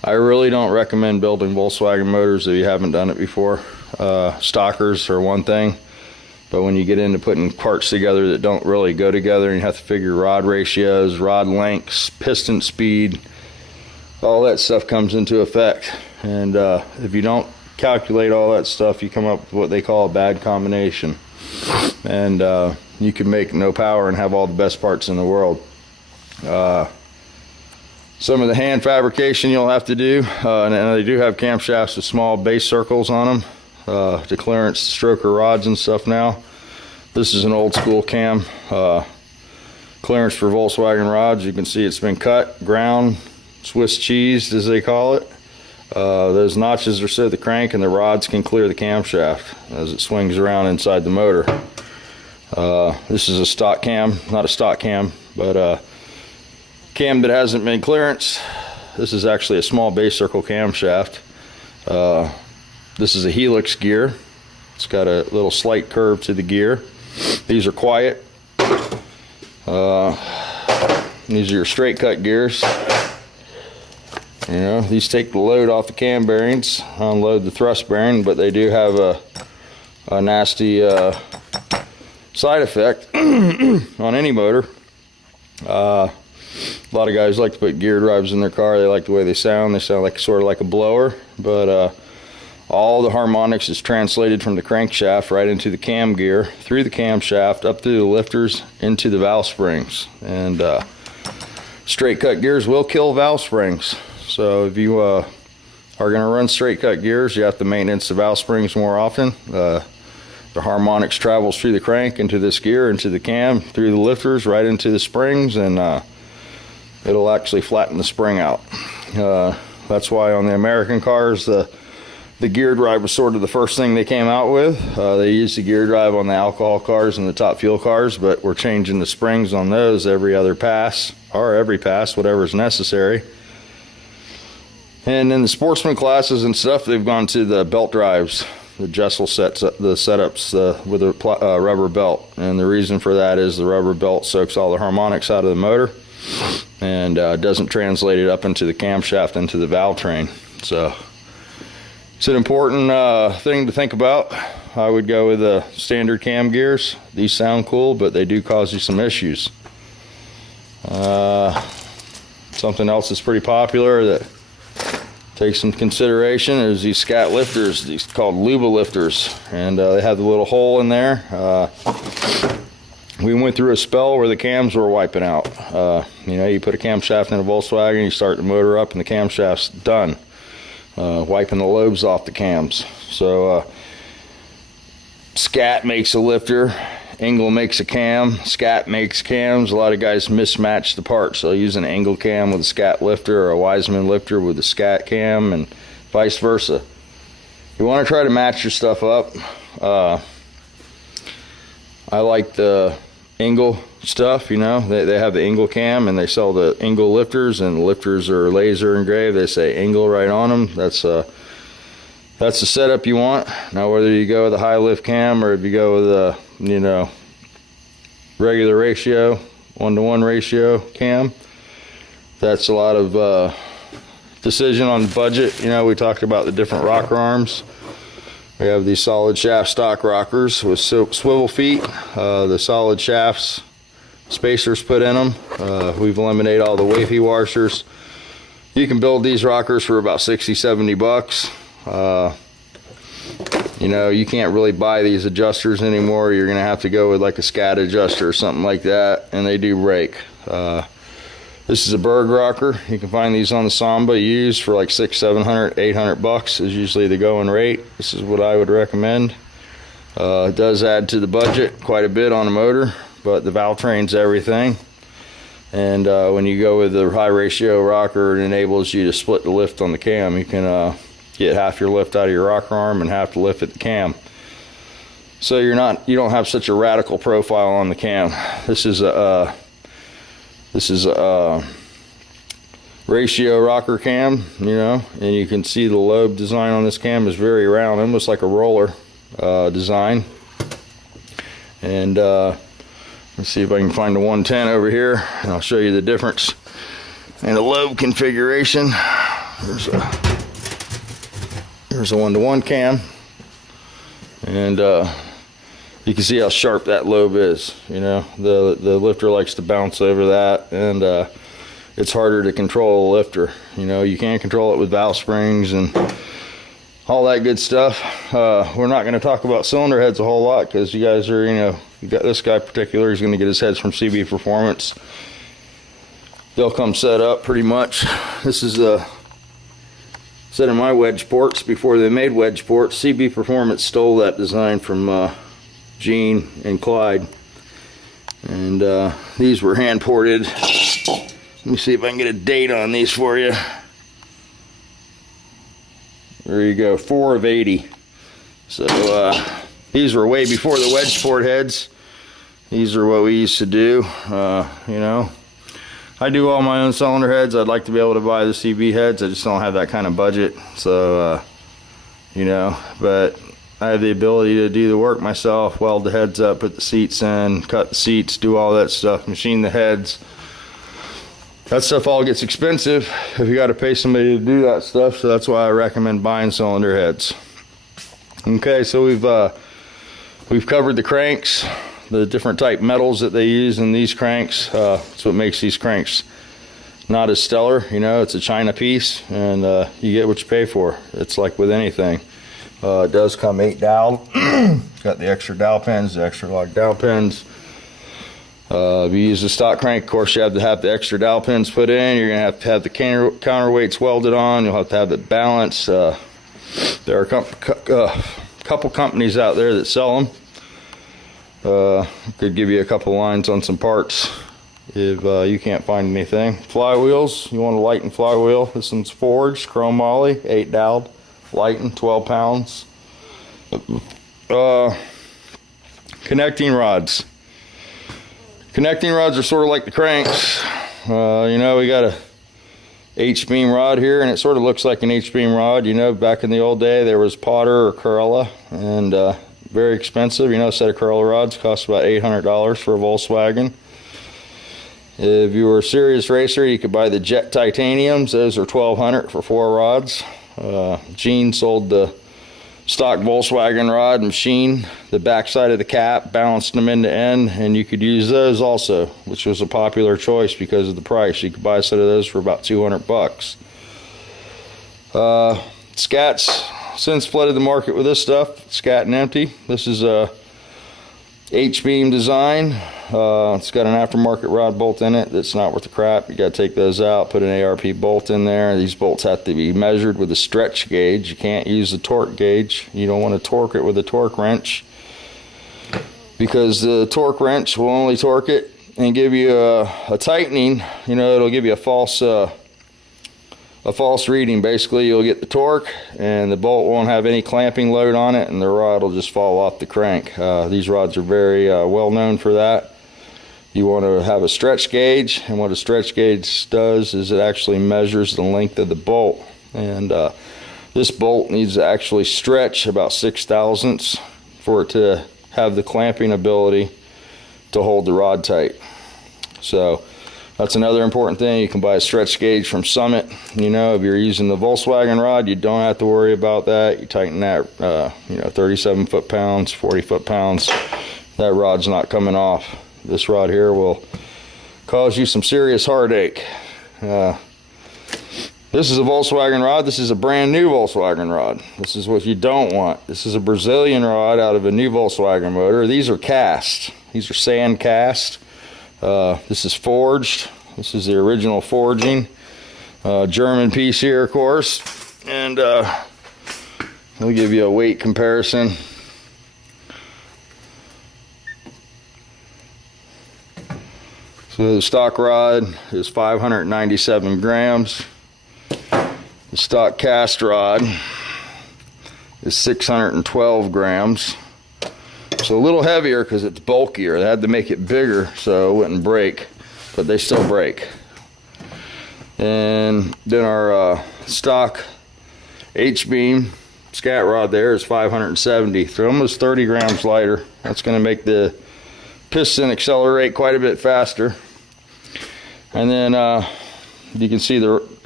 I really don't recommend building Volkswagen motors if you haven't done it before. Stockers are one thing, but when you get into putting parts together that don't really go together, and you have to figure rod ratios, rod lengths, piston speed, all that stuff comes into effect. And if you don't calculate all that stuff, you come up with what they call a bad combination. And you can make no power and have all the best parts in the world. Some of the hand fabrication you'll have to do, and they do have camshafts with small base circles on them to clearance stroker rods and stuff now. This is an old school cam clearance for Volkswagen rods. You can see it's been cut, ground, Swiss cheesed as they call it. Those notches are so the crank and the rods can clear the camshaft as it swings around inside the motor. This is a stock cam, not a stock cam, but a cam that hasn't been clearanced. This is actually a small base circle camshaft. This is a helix gear. It's got a little slight curve to the gear. These are quiet. These are your straight cut gears. You know, these take the load off the cam bearings, unload the thrust bearing, but they do have a nasty side effect on any motor. A lot of guys like to put gear drives in their car. They like the way they sound. They sound like sort of like a blower, but all the harmonics is translated from the crankshaft right into the cam gear, through the camshaft, up through the lifters, into the valve springs. And straight cut gears will kill valve springs. So if you are going to run straight cut gears, you have to maintenance the valve springs more often. The harmonics travels through the crank, into this gear, into the cam, through the lifters, right into the springs, and it'll actually flatten the spring out. That's why on the American cars, the gear drive was sort of the first thing they came out with. They used the gear drive on the alcohol cars and the top fuel cars, but we're changing the springs on those every other pass, or every pass, whatever is necessary. And in the sportsman classes and stuff, they've gone to the belt drives, the Jessel sets, the setups with a rubber belt. And the reason for that is the rubber belt soaks all the harmonics out of the motor and doesn't translate it up into the camshaft, into the valve train. So it's an important thing to think about. I would go with the standard cam gears. These sound cool, but they do cause you some issues. Something else that's pretty popular that takes some consideration is these scat lifters, these called Luba lifters, and they have the little hole in there. We went through a spell where the cams were wiping out. You know, you put a camshaft in a Volkswagen, you start the motor up, and the camshaft's done, wiping the lobes off the cams. So Scat makes a lifter, Engel makes a cam, Scat makes cams. A lot of guys mismatch the parts. So they'll use an Engel cam with a Scat lifter, or a Wiseman lifter with a Scat cam, and vice versa. You want to try to match your stuff up. I like the Engel stuff, you know. They have the Engel cam, and they sell the Engel lifters, and the lifters are laser engraved. They say Engel right on them. That's the setup you want. Now, whether you go with a high lift cam or if you go with a, you know, regular ratio, 1-to-1 ratio cam, that's a lot of decision on budget. You know, we talked about the different rocker arms. We have these solid shaft stock rockers with swivel feet. The solid shafts, spacers put in them. We've eliminated all the wafy washers. You can build these rockers for about 60-70 bucks. You know, you can't really buy these adjusters anymore. You're gonna have to go with like a Scat adjuster or something like that, and they do break. This is a Berg rocker. You can find these on the Samba used for like $600, $700, $800 bucks is usually the going rate. This is what I would recommend. It does add to the budget quite a bit on a motor, but the valve train's everything. And when you go with the high ratio rocker, it enables you to split the lift on the cam. You can get half your lift out of your rocker arm and half the lift at the cam. So you don't have such a radical profile on the cam. This is a ratio rocker cam, you know, and you can see the lobe design on this cam is very round, almost like a roller design. And let's see if I can find the 110 over here, and I'll show you the difference in the lobe configuration. Here's a 1-to-1 cam, and you can see how sharp that lobe is. You know, the lifter likes to bounce over that, and it's harder to control a lifter. You know, you can't control it with valve springs and all that good stuff. We're not going to talk about cylinder heads a whole lot because you guys are, you know, you got this guy in particular. He's going to get his heads from CB Performance. They'll come set up pretty much. This is a set of my wedge ports before they made wedge ports. CB Performance stole that design from Gene and Clyde, and these were hand ported. Let me see if I can get a date on these for you. There you go, 4 of 80. So these were way before the wedge port heads. These are what we used to do. You know, I do all my own cylinder heads. I'd like to be able to buy the CB heads. I just don't have that kind of budget. So you know, but I have the ability to do the work myself, weld the heads up, put the seats in, cut the seats, do all that stuff, machine the heads. That stuff all gets expensive if you got to pay somebody to do that stuff, so that's why I recommend buying cylinder heads. Okay, so we've covered the cranks, the different type metals that they use in these cranks. That's what makes these cranks not as stellar. You know, it's a China piece, and you get what you pay for. It's like with anything. It does come 8 dowel. Got the extra dowel pins, the extra long dowel pins. If you use the stock crank, of course, you have to have the extra dowel pins put in. You're going to have the counterweights welded on. You'll have to have it balanced. There are a couple companies out there that sell them. Could give you a couple lines on some parts if you can't find anything. Flywheels, you want a Lighten flywheel. This one's forged, chrome moly, 8 doweled, Lighten, 12 pounds. Connecting rods. Connecting rods are sort of like the cranks. You know, we got a H-beam rod here, and it sort of looks like an H-beam rod. You know, back in the old day, there was Potter or Corella, and very expensive. You know, a set of Corella rods cost about $800 for a Volkswagen. If you were a serious racer, you could buy the Jet Titaniums. Those are $1,200 for 4 rods. Gene sold the stock Volkswagen rod machine, the backside of the cap, balanced them end to end, and you could use those also, which was a popular choice because of the price. You could buy a set of those for about $200. Scat's since flooded the market with this stuff. Scat and empty. This is a H-beam design. It's got an aftermarket rod bolt in it that's not worth the crap. You got to take those out, put an ARP bolt in there. These bolts have to be measured with a stretch gauge. You can't use the torque gauge. You don't want to torque it with a torque wrench, because the torque wrench will only torque it and give you a tightening. You know, it'll give you a false reading. Basically, you'll get the torque and the bolt won't have any clamping load on it, and the rod will just fall off the crank. These rods are very well known for that. You want to have a stretch gauge, and what a stretch gauge does is it actually measures the length of the bolt, and this bolt needs to actually stretch about 6 thousandths for it to have the clamping ability to hold the rod tight. So that's another important thing. You can buy a stretch gauge from Summit. You know, if you're using the Volkswagen rod, you don't have to worry about that. You tighten that, you know, 37 foot-pounds, 40 foot-pounds. That rod's not coming off. This rod here will cause you some serious heartache. This is a Volkswagen rod. This is a brand new Volkswagen rod. This is what you don't want. This is a Brazilian rod out of a new Volkswagen motor. These are cast. These are sand cast. This is forged. This is the original forging. German piece here, of course. And we'll give you a weight comparison. So the stock rod is 597 grams. The stock cast rod is 612 grams. So a little heavier because it's bulkier. They had to make it bigger so it wouldn't break, but they still break. And then our stock H-beam scat rod there is 570, so almost 30 grams lighter. That's going to make the piston accelerate quite a bit faster. And then you can see the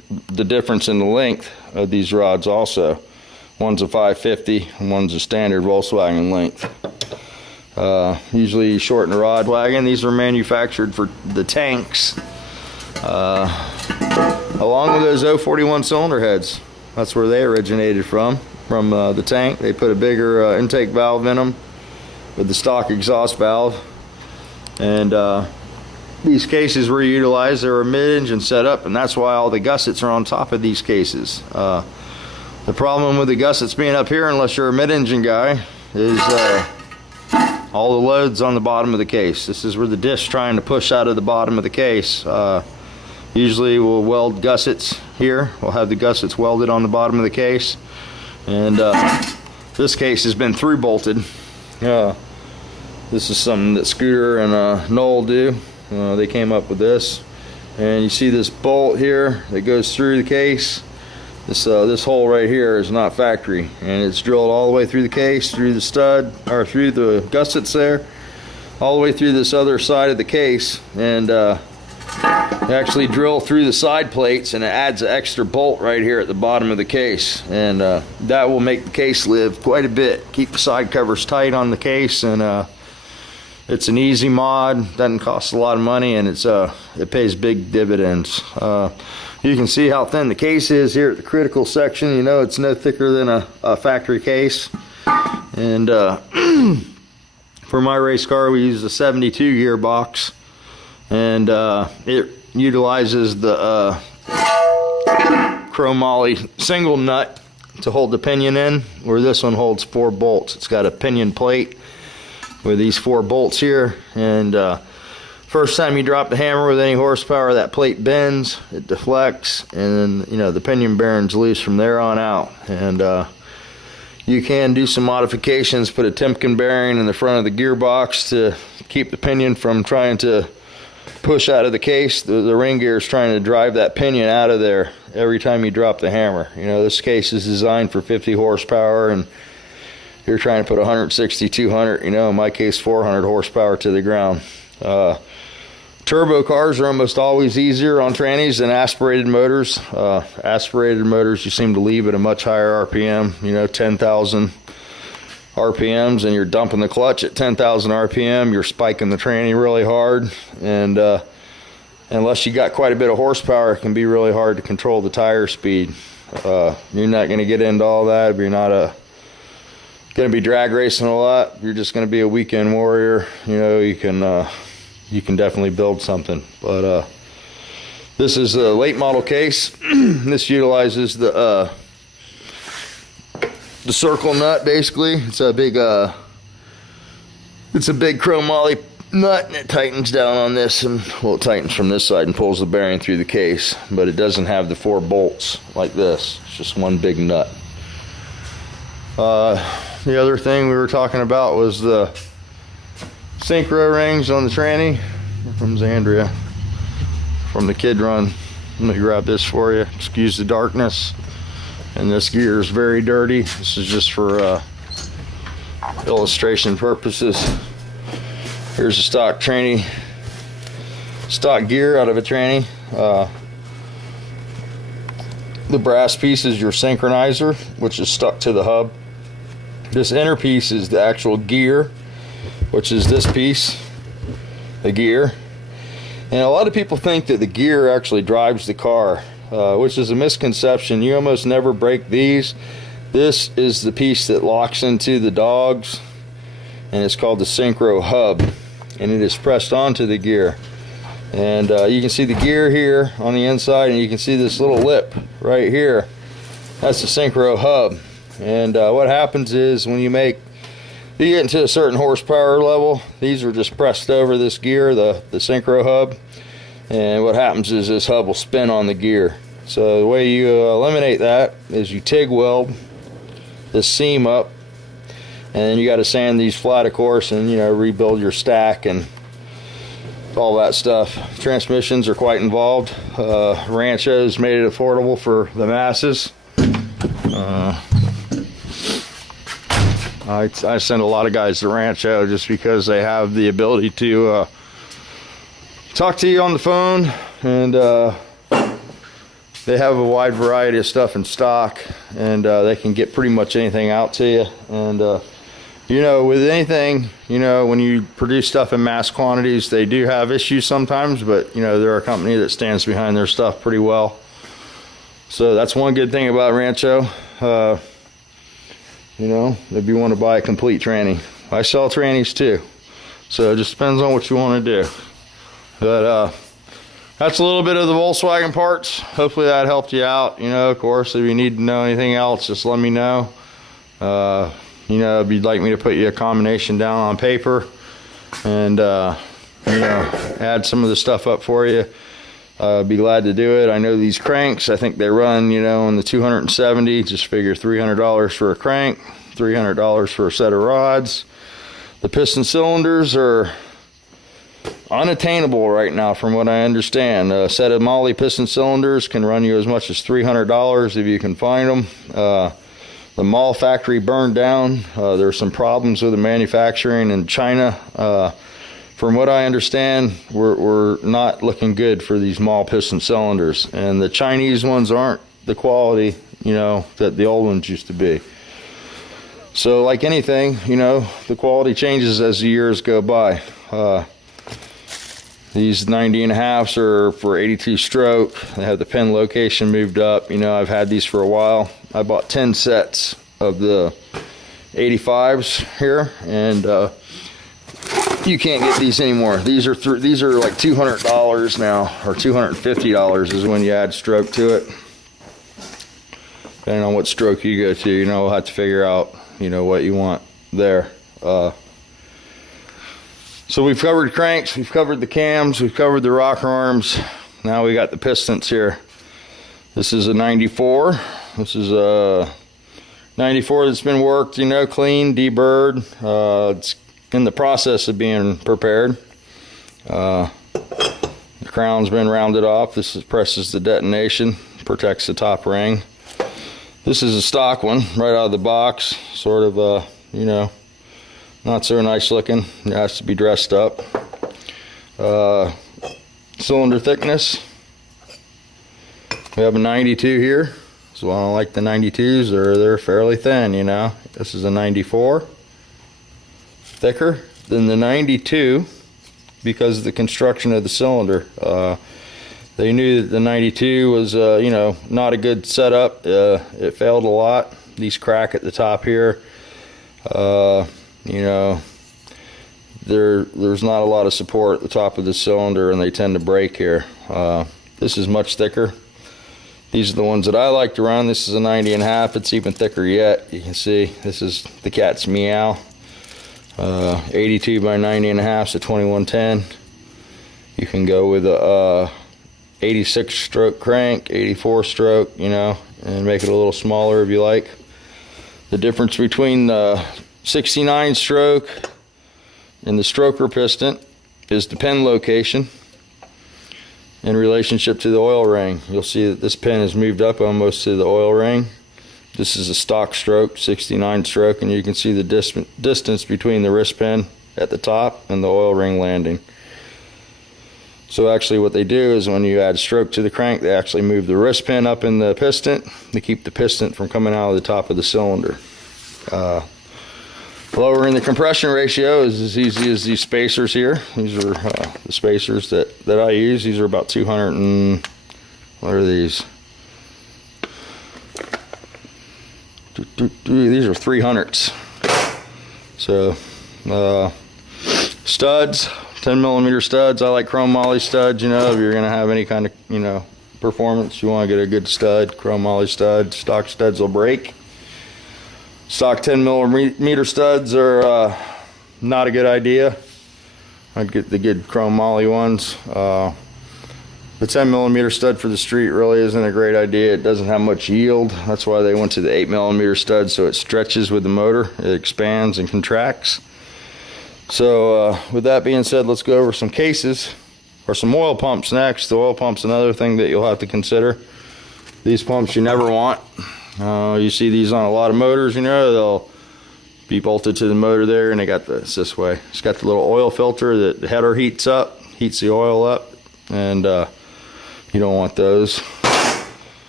the difference in the length of these rods also. One's a 550 and one's a standard Volkswagen length. Usually you shorten the rod wagon. These are manufactured for the tanks, along with those 041 cylinder heads. That's where they originated from the tank. They put a bigger intake valve in them with the stock exhaust valve, and these cases were utilized. They were mid-engine setup, and that's why all the gussets are on top of these cases. The problem with the gussets being up here, unless you're a mid-engine guy, is all the loads on the bottom of the case. This is where the disc's trying to push out of the bottom of the case. Usually we'll weld gussets here. We'll have the gussets welded on the bottom of the case, and this case has been through bolted. This is something that Scooter and Noel do. They came up with this, and you see this bolt here that goes through the case. This hole right here is not factory, and it's drilled all the way through the case, through the stud, or through the gussets there, all the way through this other side of the case, and actually drill through the side plates, and it adds an extra bolt right here at the bottom of the case, and that will make the case live quite a bit, keep the side covers tight on the case, and it's an easy mod, doesn't cost a lot of money, and it pays big dividends. You can see how thin the case is here at the critical section. You know, it's no thicker than a factory case. And for my race car, we use a 72 gearbox, and it utilizes the chromoly single nut to hold the pinion in, where this one holds 4 bolts. It's got a pinion plate with these 4 bolts here, and first time you drop the hammer with any horsepower, that plate bends, it deflects, and then, you know, the pinion bearing's loose from there on out. And you can do some modifications, put a Timken bearing in the front of the gearbox to keep the pinion from trying to push out of the case. The ring gear is trying to drive that pinion out of there every time you drop the hammer. You know, this case is designed for 50 horsepower, and you're trying to put 160, 200, you know, in my case 400 horsepower to the ground. Turbo cars are almost always easier on trannies than aspirated motors. Aspirated motors, you seem to leave at a much higher RPM, you know, 10,000 RPMs, and you're dumping the clutch at 10,000 RPM. You're spiking the tranny really hard, and unless you got quite a bit of horsepower, it can be really hard to control the tire speed. You're not going to get into all that if you're not going to be drag racing a lot. You're just going to be a weekend warrior. You know, you can definitely build something. But this is a late model case. This utilizes the circle nut. Basically, it's a big chromoly nut, and it tightens down on this, and well, it tightens from this side and pulls the bearing through the case. But it doesn't have the 4 bolts like this. It's just one big nut. The other thing we were talking about was the synchro rings on the tranny. Here comes Andrea from the Kid Run. Let me grab this for you. Excuse the darkness. And this gear is very dirty. This is just for illustration purposes. Here's a stock tranny, stock gear out of a tranny. The brass piece is your synchronizer, which is stuck to the hub. This inner piece is the actual gear, which is this piece, the gear. And a lot of people think that the gear actually drives the car, which is a misconception. You almost never break these. This is the piece that locks into the dogs, and it's called the synchro hub, and it is pressed onto the gear. And you can see the gear here on the inside, and you can see this little lip right here. That's the synchro hub. And what happens is when you get into a certain horsepower level, these are just pressed over this gear, the synchro hub, and what happens is this hub will spin on the gear. So the way you eliminate that is you TIG weld this seam up, and then you got to sand these flat, of course, and, you know, rebuild your stack and all that stuff. Transmissions are quite involved. Rancho's made it affordable for the masses. I send a lot of guys to Rancho just because they have the ability to talk to you on the phone and they have a wide variety of stuff in stock, and they can get pretty much anything out to you. And you know, with anything, you know, when you produce stuff in mass quantities, they do have issues sometimes, but you know, they're a company that stands behind their stuff pretty well. So that's one good thing about Rancho. You know, if you want to buy a complete tranny, I sell trannies too, so it just depends on what you want to do. But that's a little bit of the Volkswagen parts. Hopefully that helped you out. You know, of course, if you need to know anything else, just let me know. You know, if you'd like me to put you a combination down on paper and you know, add some of the stuff up for you, be glad to do it. I know these cranks, I think they run, you know, in the 270. Just figure $300 for a crank, $300 for a set of rods. The piston cylinders are unattainable right now, from what I understand. A set of Moly piston cylinders can run you as much as $300 if you can find them. The Mall factory burned down. There's some problems with the manufacturing in China. From what I understand, we're not looking good for these Mall piston cylinders, and the Chinese ones aren't the quality, you know, that the old ones used to be. So like anything, you know, the quality changes as the years go by. These 90.5s are for 82 stroke. They have the pin location moved up. You know, I've had these for a while. I bought 10 sets of the 85s here, and you can't get these anymore. These are like $200 now, or $250 is when you add stroke to it. Depending on what stroke you go to, you know, we'll have to figure out, you know, what you want there. So we've covered cranks, we've covered the cams, we've covered the rocker arms. Now we got the pistons here. This is a 94. This is a 94 that's been worked, you know, clean, deburred. It's in the process of being prepared. The crown's been rounded off. This presses the detonation, protects the top ring. This is a stock one, right out of the box. Sort of, you know, not so nice looking. It has to be dressed up. Cylinder thickness. We have a 92 here. So I don't like the 92s. They're fairly thin, you know. This is a 94. Thicker than the 92 because of the construction of the cylinder. They knew that the 92 was, you know, not a good setup. It failed a lot. These crack at the top here. You know, there's not a lot of support at the top of the cylinder, and they tend to break here. This is much thicker. These are the ones that I like to run. This is a 90.5. It's even thicker yet. You can see this is the cat's meow. 82 by 90.5, so 2110. You can go with a 86 stroke crank, 84 stroke, you know, and make it a little smaller if you like. The difference between the 69 stroke and the stroker piston is the pin location in relationship to the oil ring. You'll see that this pin is moved up almost to the oil ring. This is a stock stroke, 69 stroke, and you can see the distance between the wrist pin at the top and the oil ring landing. So actually what they do is when you add stroke to the crank, they actually move the wrist pin up in the piston to keep the piston from coming out of the top of the cylinder. Lowering the compression ratio is as easy as these spacers here. These are the spacers that I use. These are about 200 and, what are these? These are 300s. So studs, 10mm studs. I like chrome moly studs. You know, if you're gonna have any kind of, you know, performance, you want to get a good stud. Chrome moly stud. Stock studs will break. Stock 10mm studs are not a good idea. I'd get the good chrome moly ones. The 10mm stud for the street really isn't a great idea. It doesn't have much yield. That's why they went to the 8mm stud, so it stretches with the motor. It expands and contracts. So with that being said, let's go over some cases or some oil pumps next. The oil pump's another thing that you'll have to consider. These pumps you never want. You see these on a lot of motors, you know, they'll be bolted to the motor there, and they got this way. It's got the little oil filter that the header heats up, heats the oil up, and you don't want those.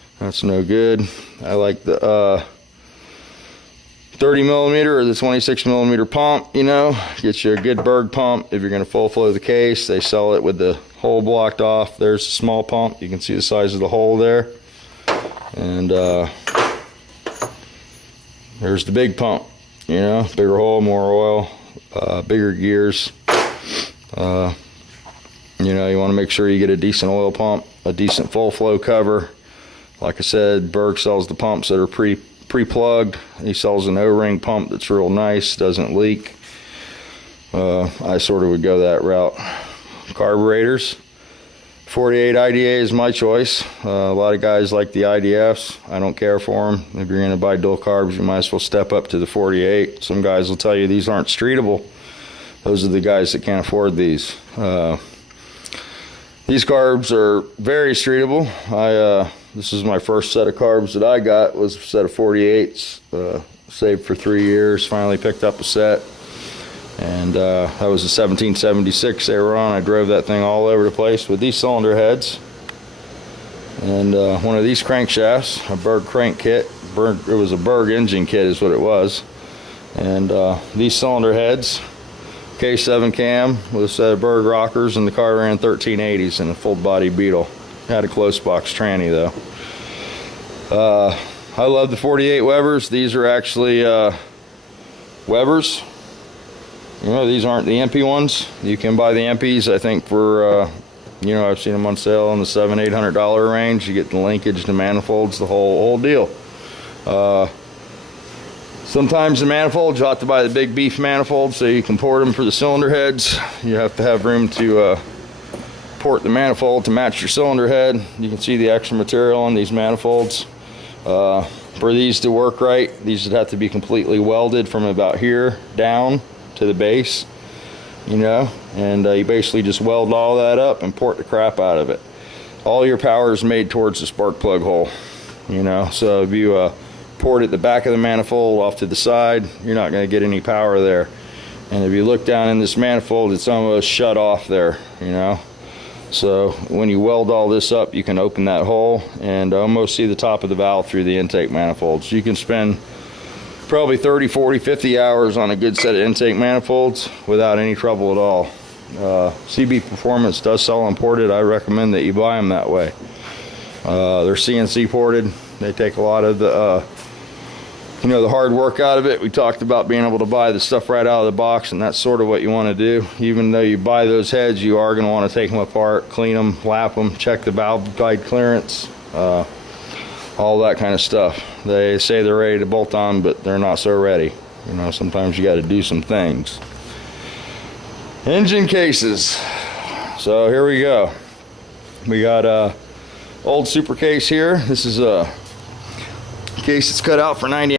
That's no good. I like the 30 millimeter or the 26 millimeter pump, you know, get you a good Berg pump. If you're going to full flow the case, they sell it with the hole blocked off. There's a small pump. You can see the size of the hole there. And there's the big pump, you know, bigger hole, more oil, bigger gears. You know, you want to make sure you get a decent oil pump, a decent full flow cover. Like I said, Berg sells the pumps that are pre-plugged. He sells an O-ring pump that's real nice, doesn't leak. I sort of would go that route. Carburetors, 48 IDA is my choice. A lot of guys like the IDFs. I don't care for them. If you're going to buy dual carbs, you might as well step up to the 48. Some guys will tell you these aren't streetable. Those are the guys that can't afford these. These carbs are very streetable. This is my first set of carbs that I got, was a set of 48s. Saved for 3 years, finally picked up a set. And that was a 1776 they were on. I drove that thing all over the place with these cylinder heads. And one of these crankshafts, a Berg crank kit. It was a Berg engine kit is what it was. And these cylinder heads, K7 cam with a set of Berg rockers, and the car ran 1380s in a full body Beetle. Had a close box tranny though. I love the 48 Webers. These are actually Webers. You know, these aren't the MP ones. You can buy the MPs, I think, for you know, I've seen them on sale in the $700–800 range. You get the linkage, the manifolds, the whole deal. Sometimes the manifolds, you have to buy the big beef manifold so you can port them for the cylinder heads. You have to have room to port the manifold to match your cylinder head. You can see the extra material on these manifolds. For these to work right, these would have to be completely welded from about here down to the base, you know, and you basically just weld all that up and port the crap out of it. All your power is made towards the spark plug hole, you know, so if you port at the back of the manifold off to the side, you're not going to get any power there. And if you look down in this manifold, it's almost shut off there, you know. So when you weld all this up, you can open that hole and almost see the top of the valve through the intake manifolds. You can spend probably 30, 40, 50 hours on a good set of intake manifolds without any trouble at all. CB Performance does sell imported. I recommend that you buy them that way. They're CNC ported. They take a lot of the you know, the hard work out of it. We talked about being able to buy the stuff right out of the box, and that's sort of what you want to do. Even though you buy those heads, you are going to want to take them apart, clean them, lap them, check the valve guide clearance, all that kind of stuff. They say they're ready to bolt on, but they're not so ready. You know, sometimes you got to do some things. Engine cases. So here we go. We got a old super case here. This is a case that's cut out for 90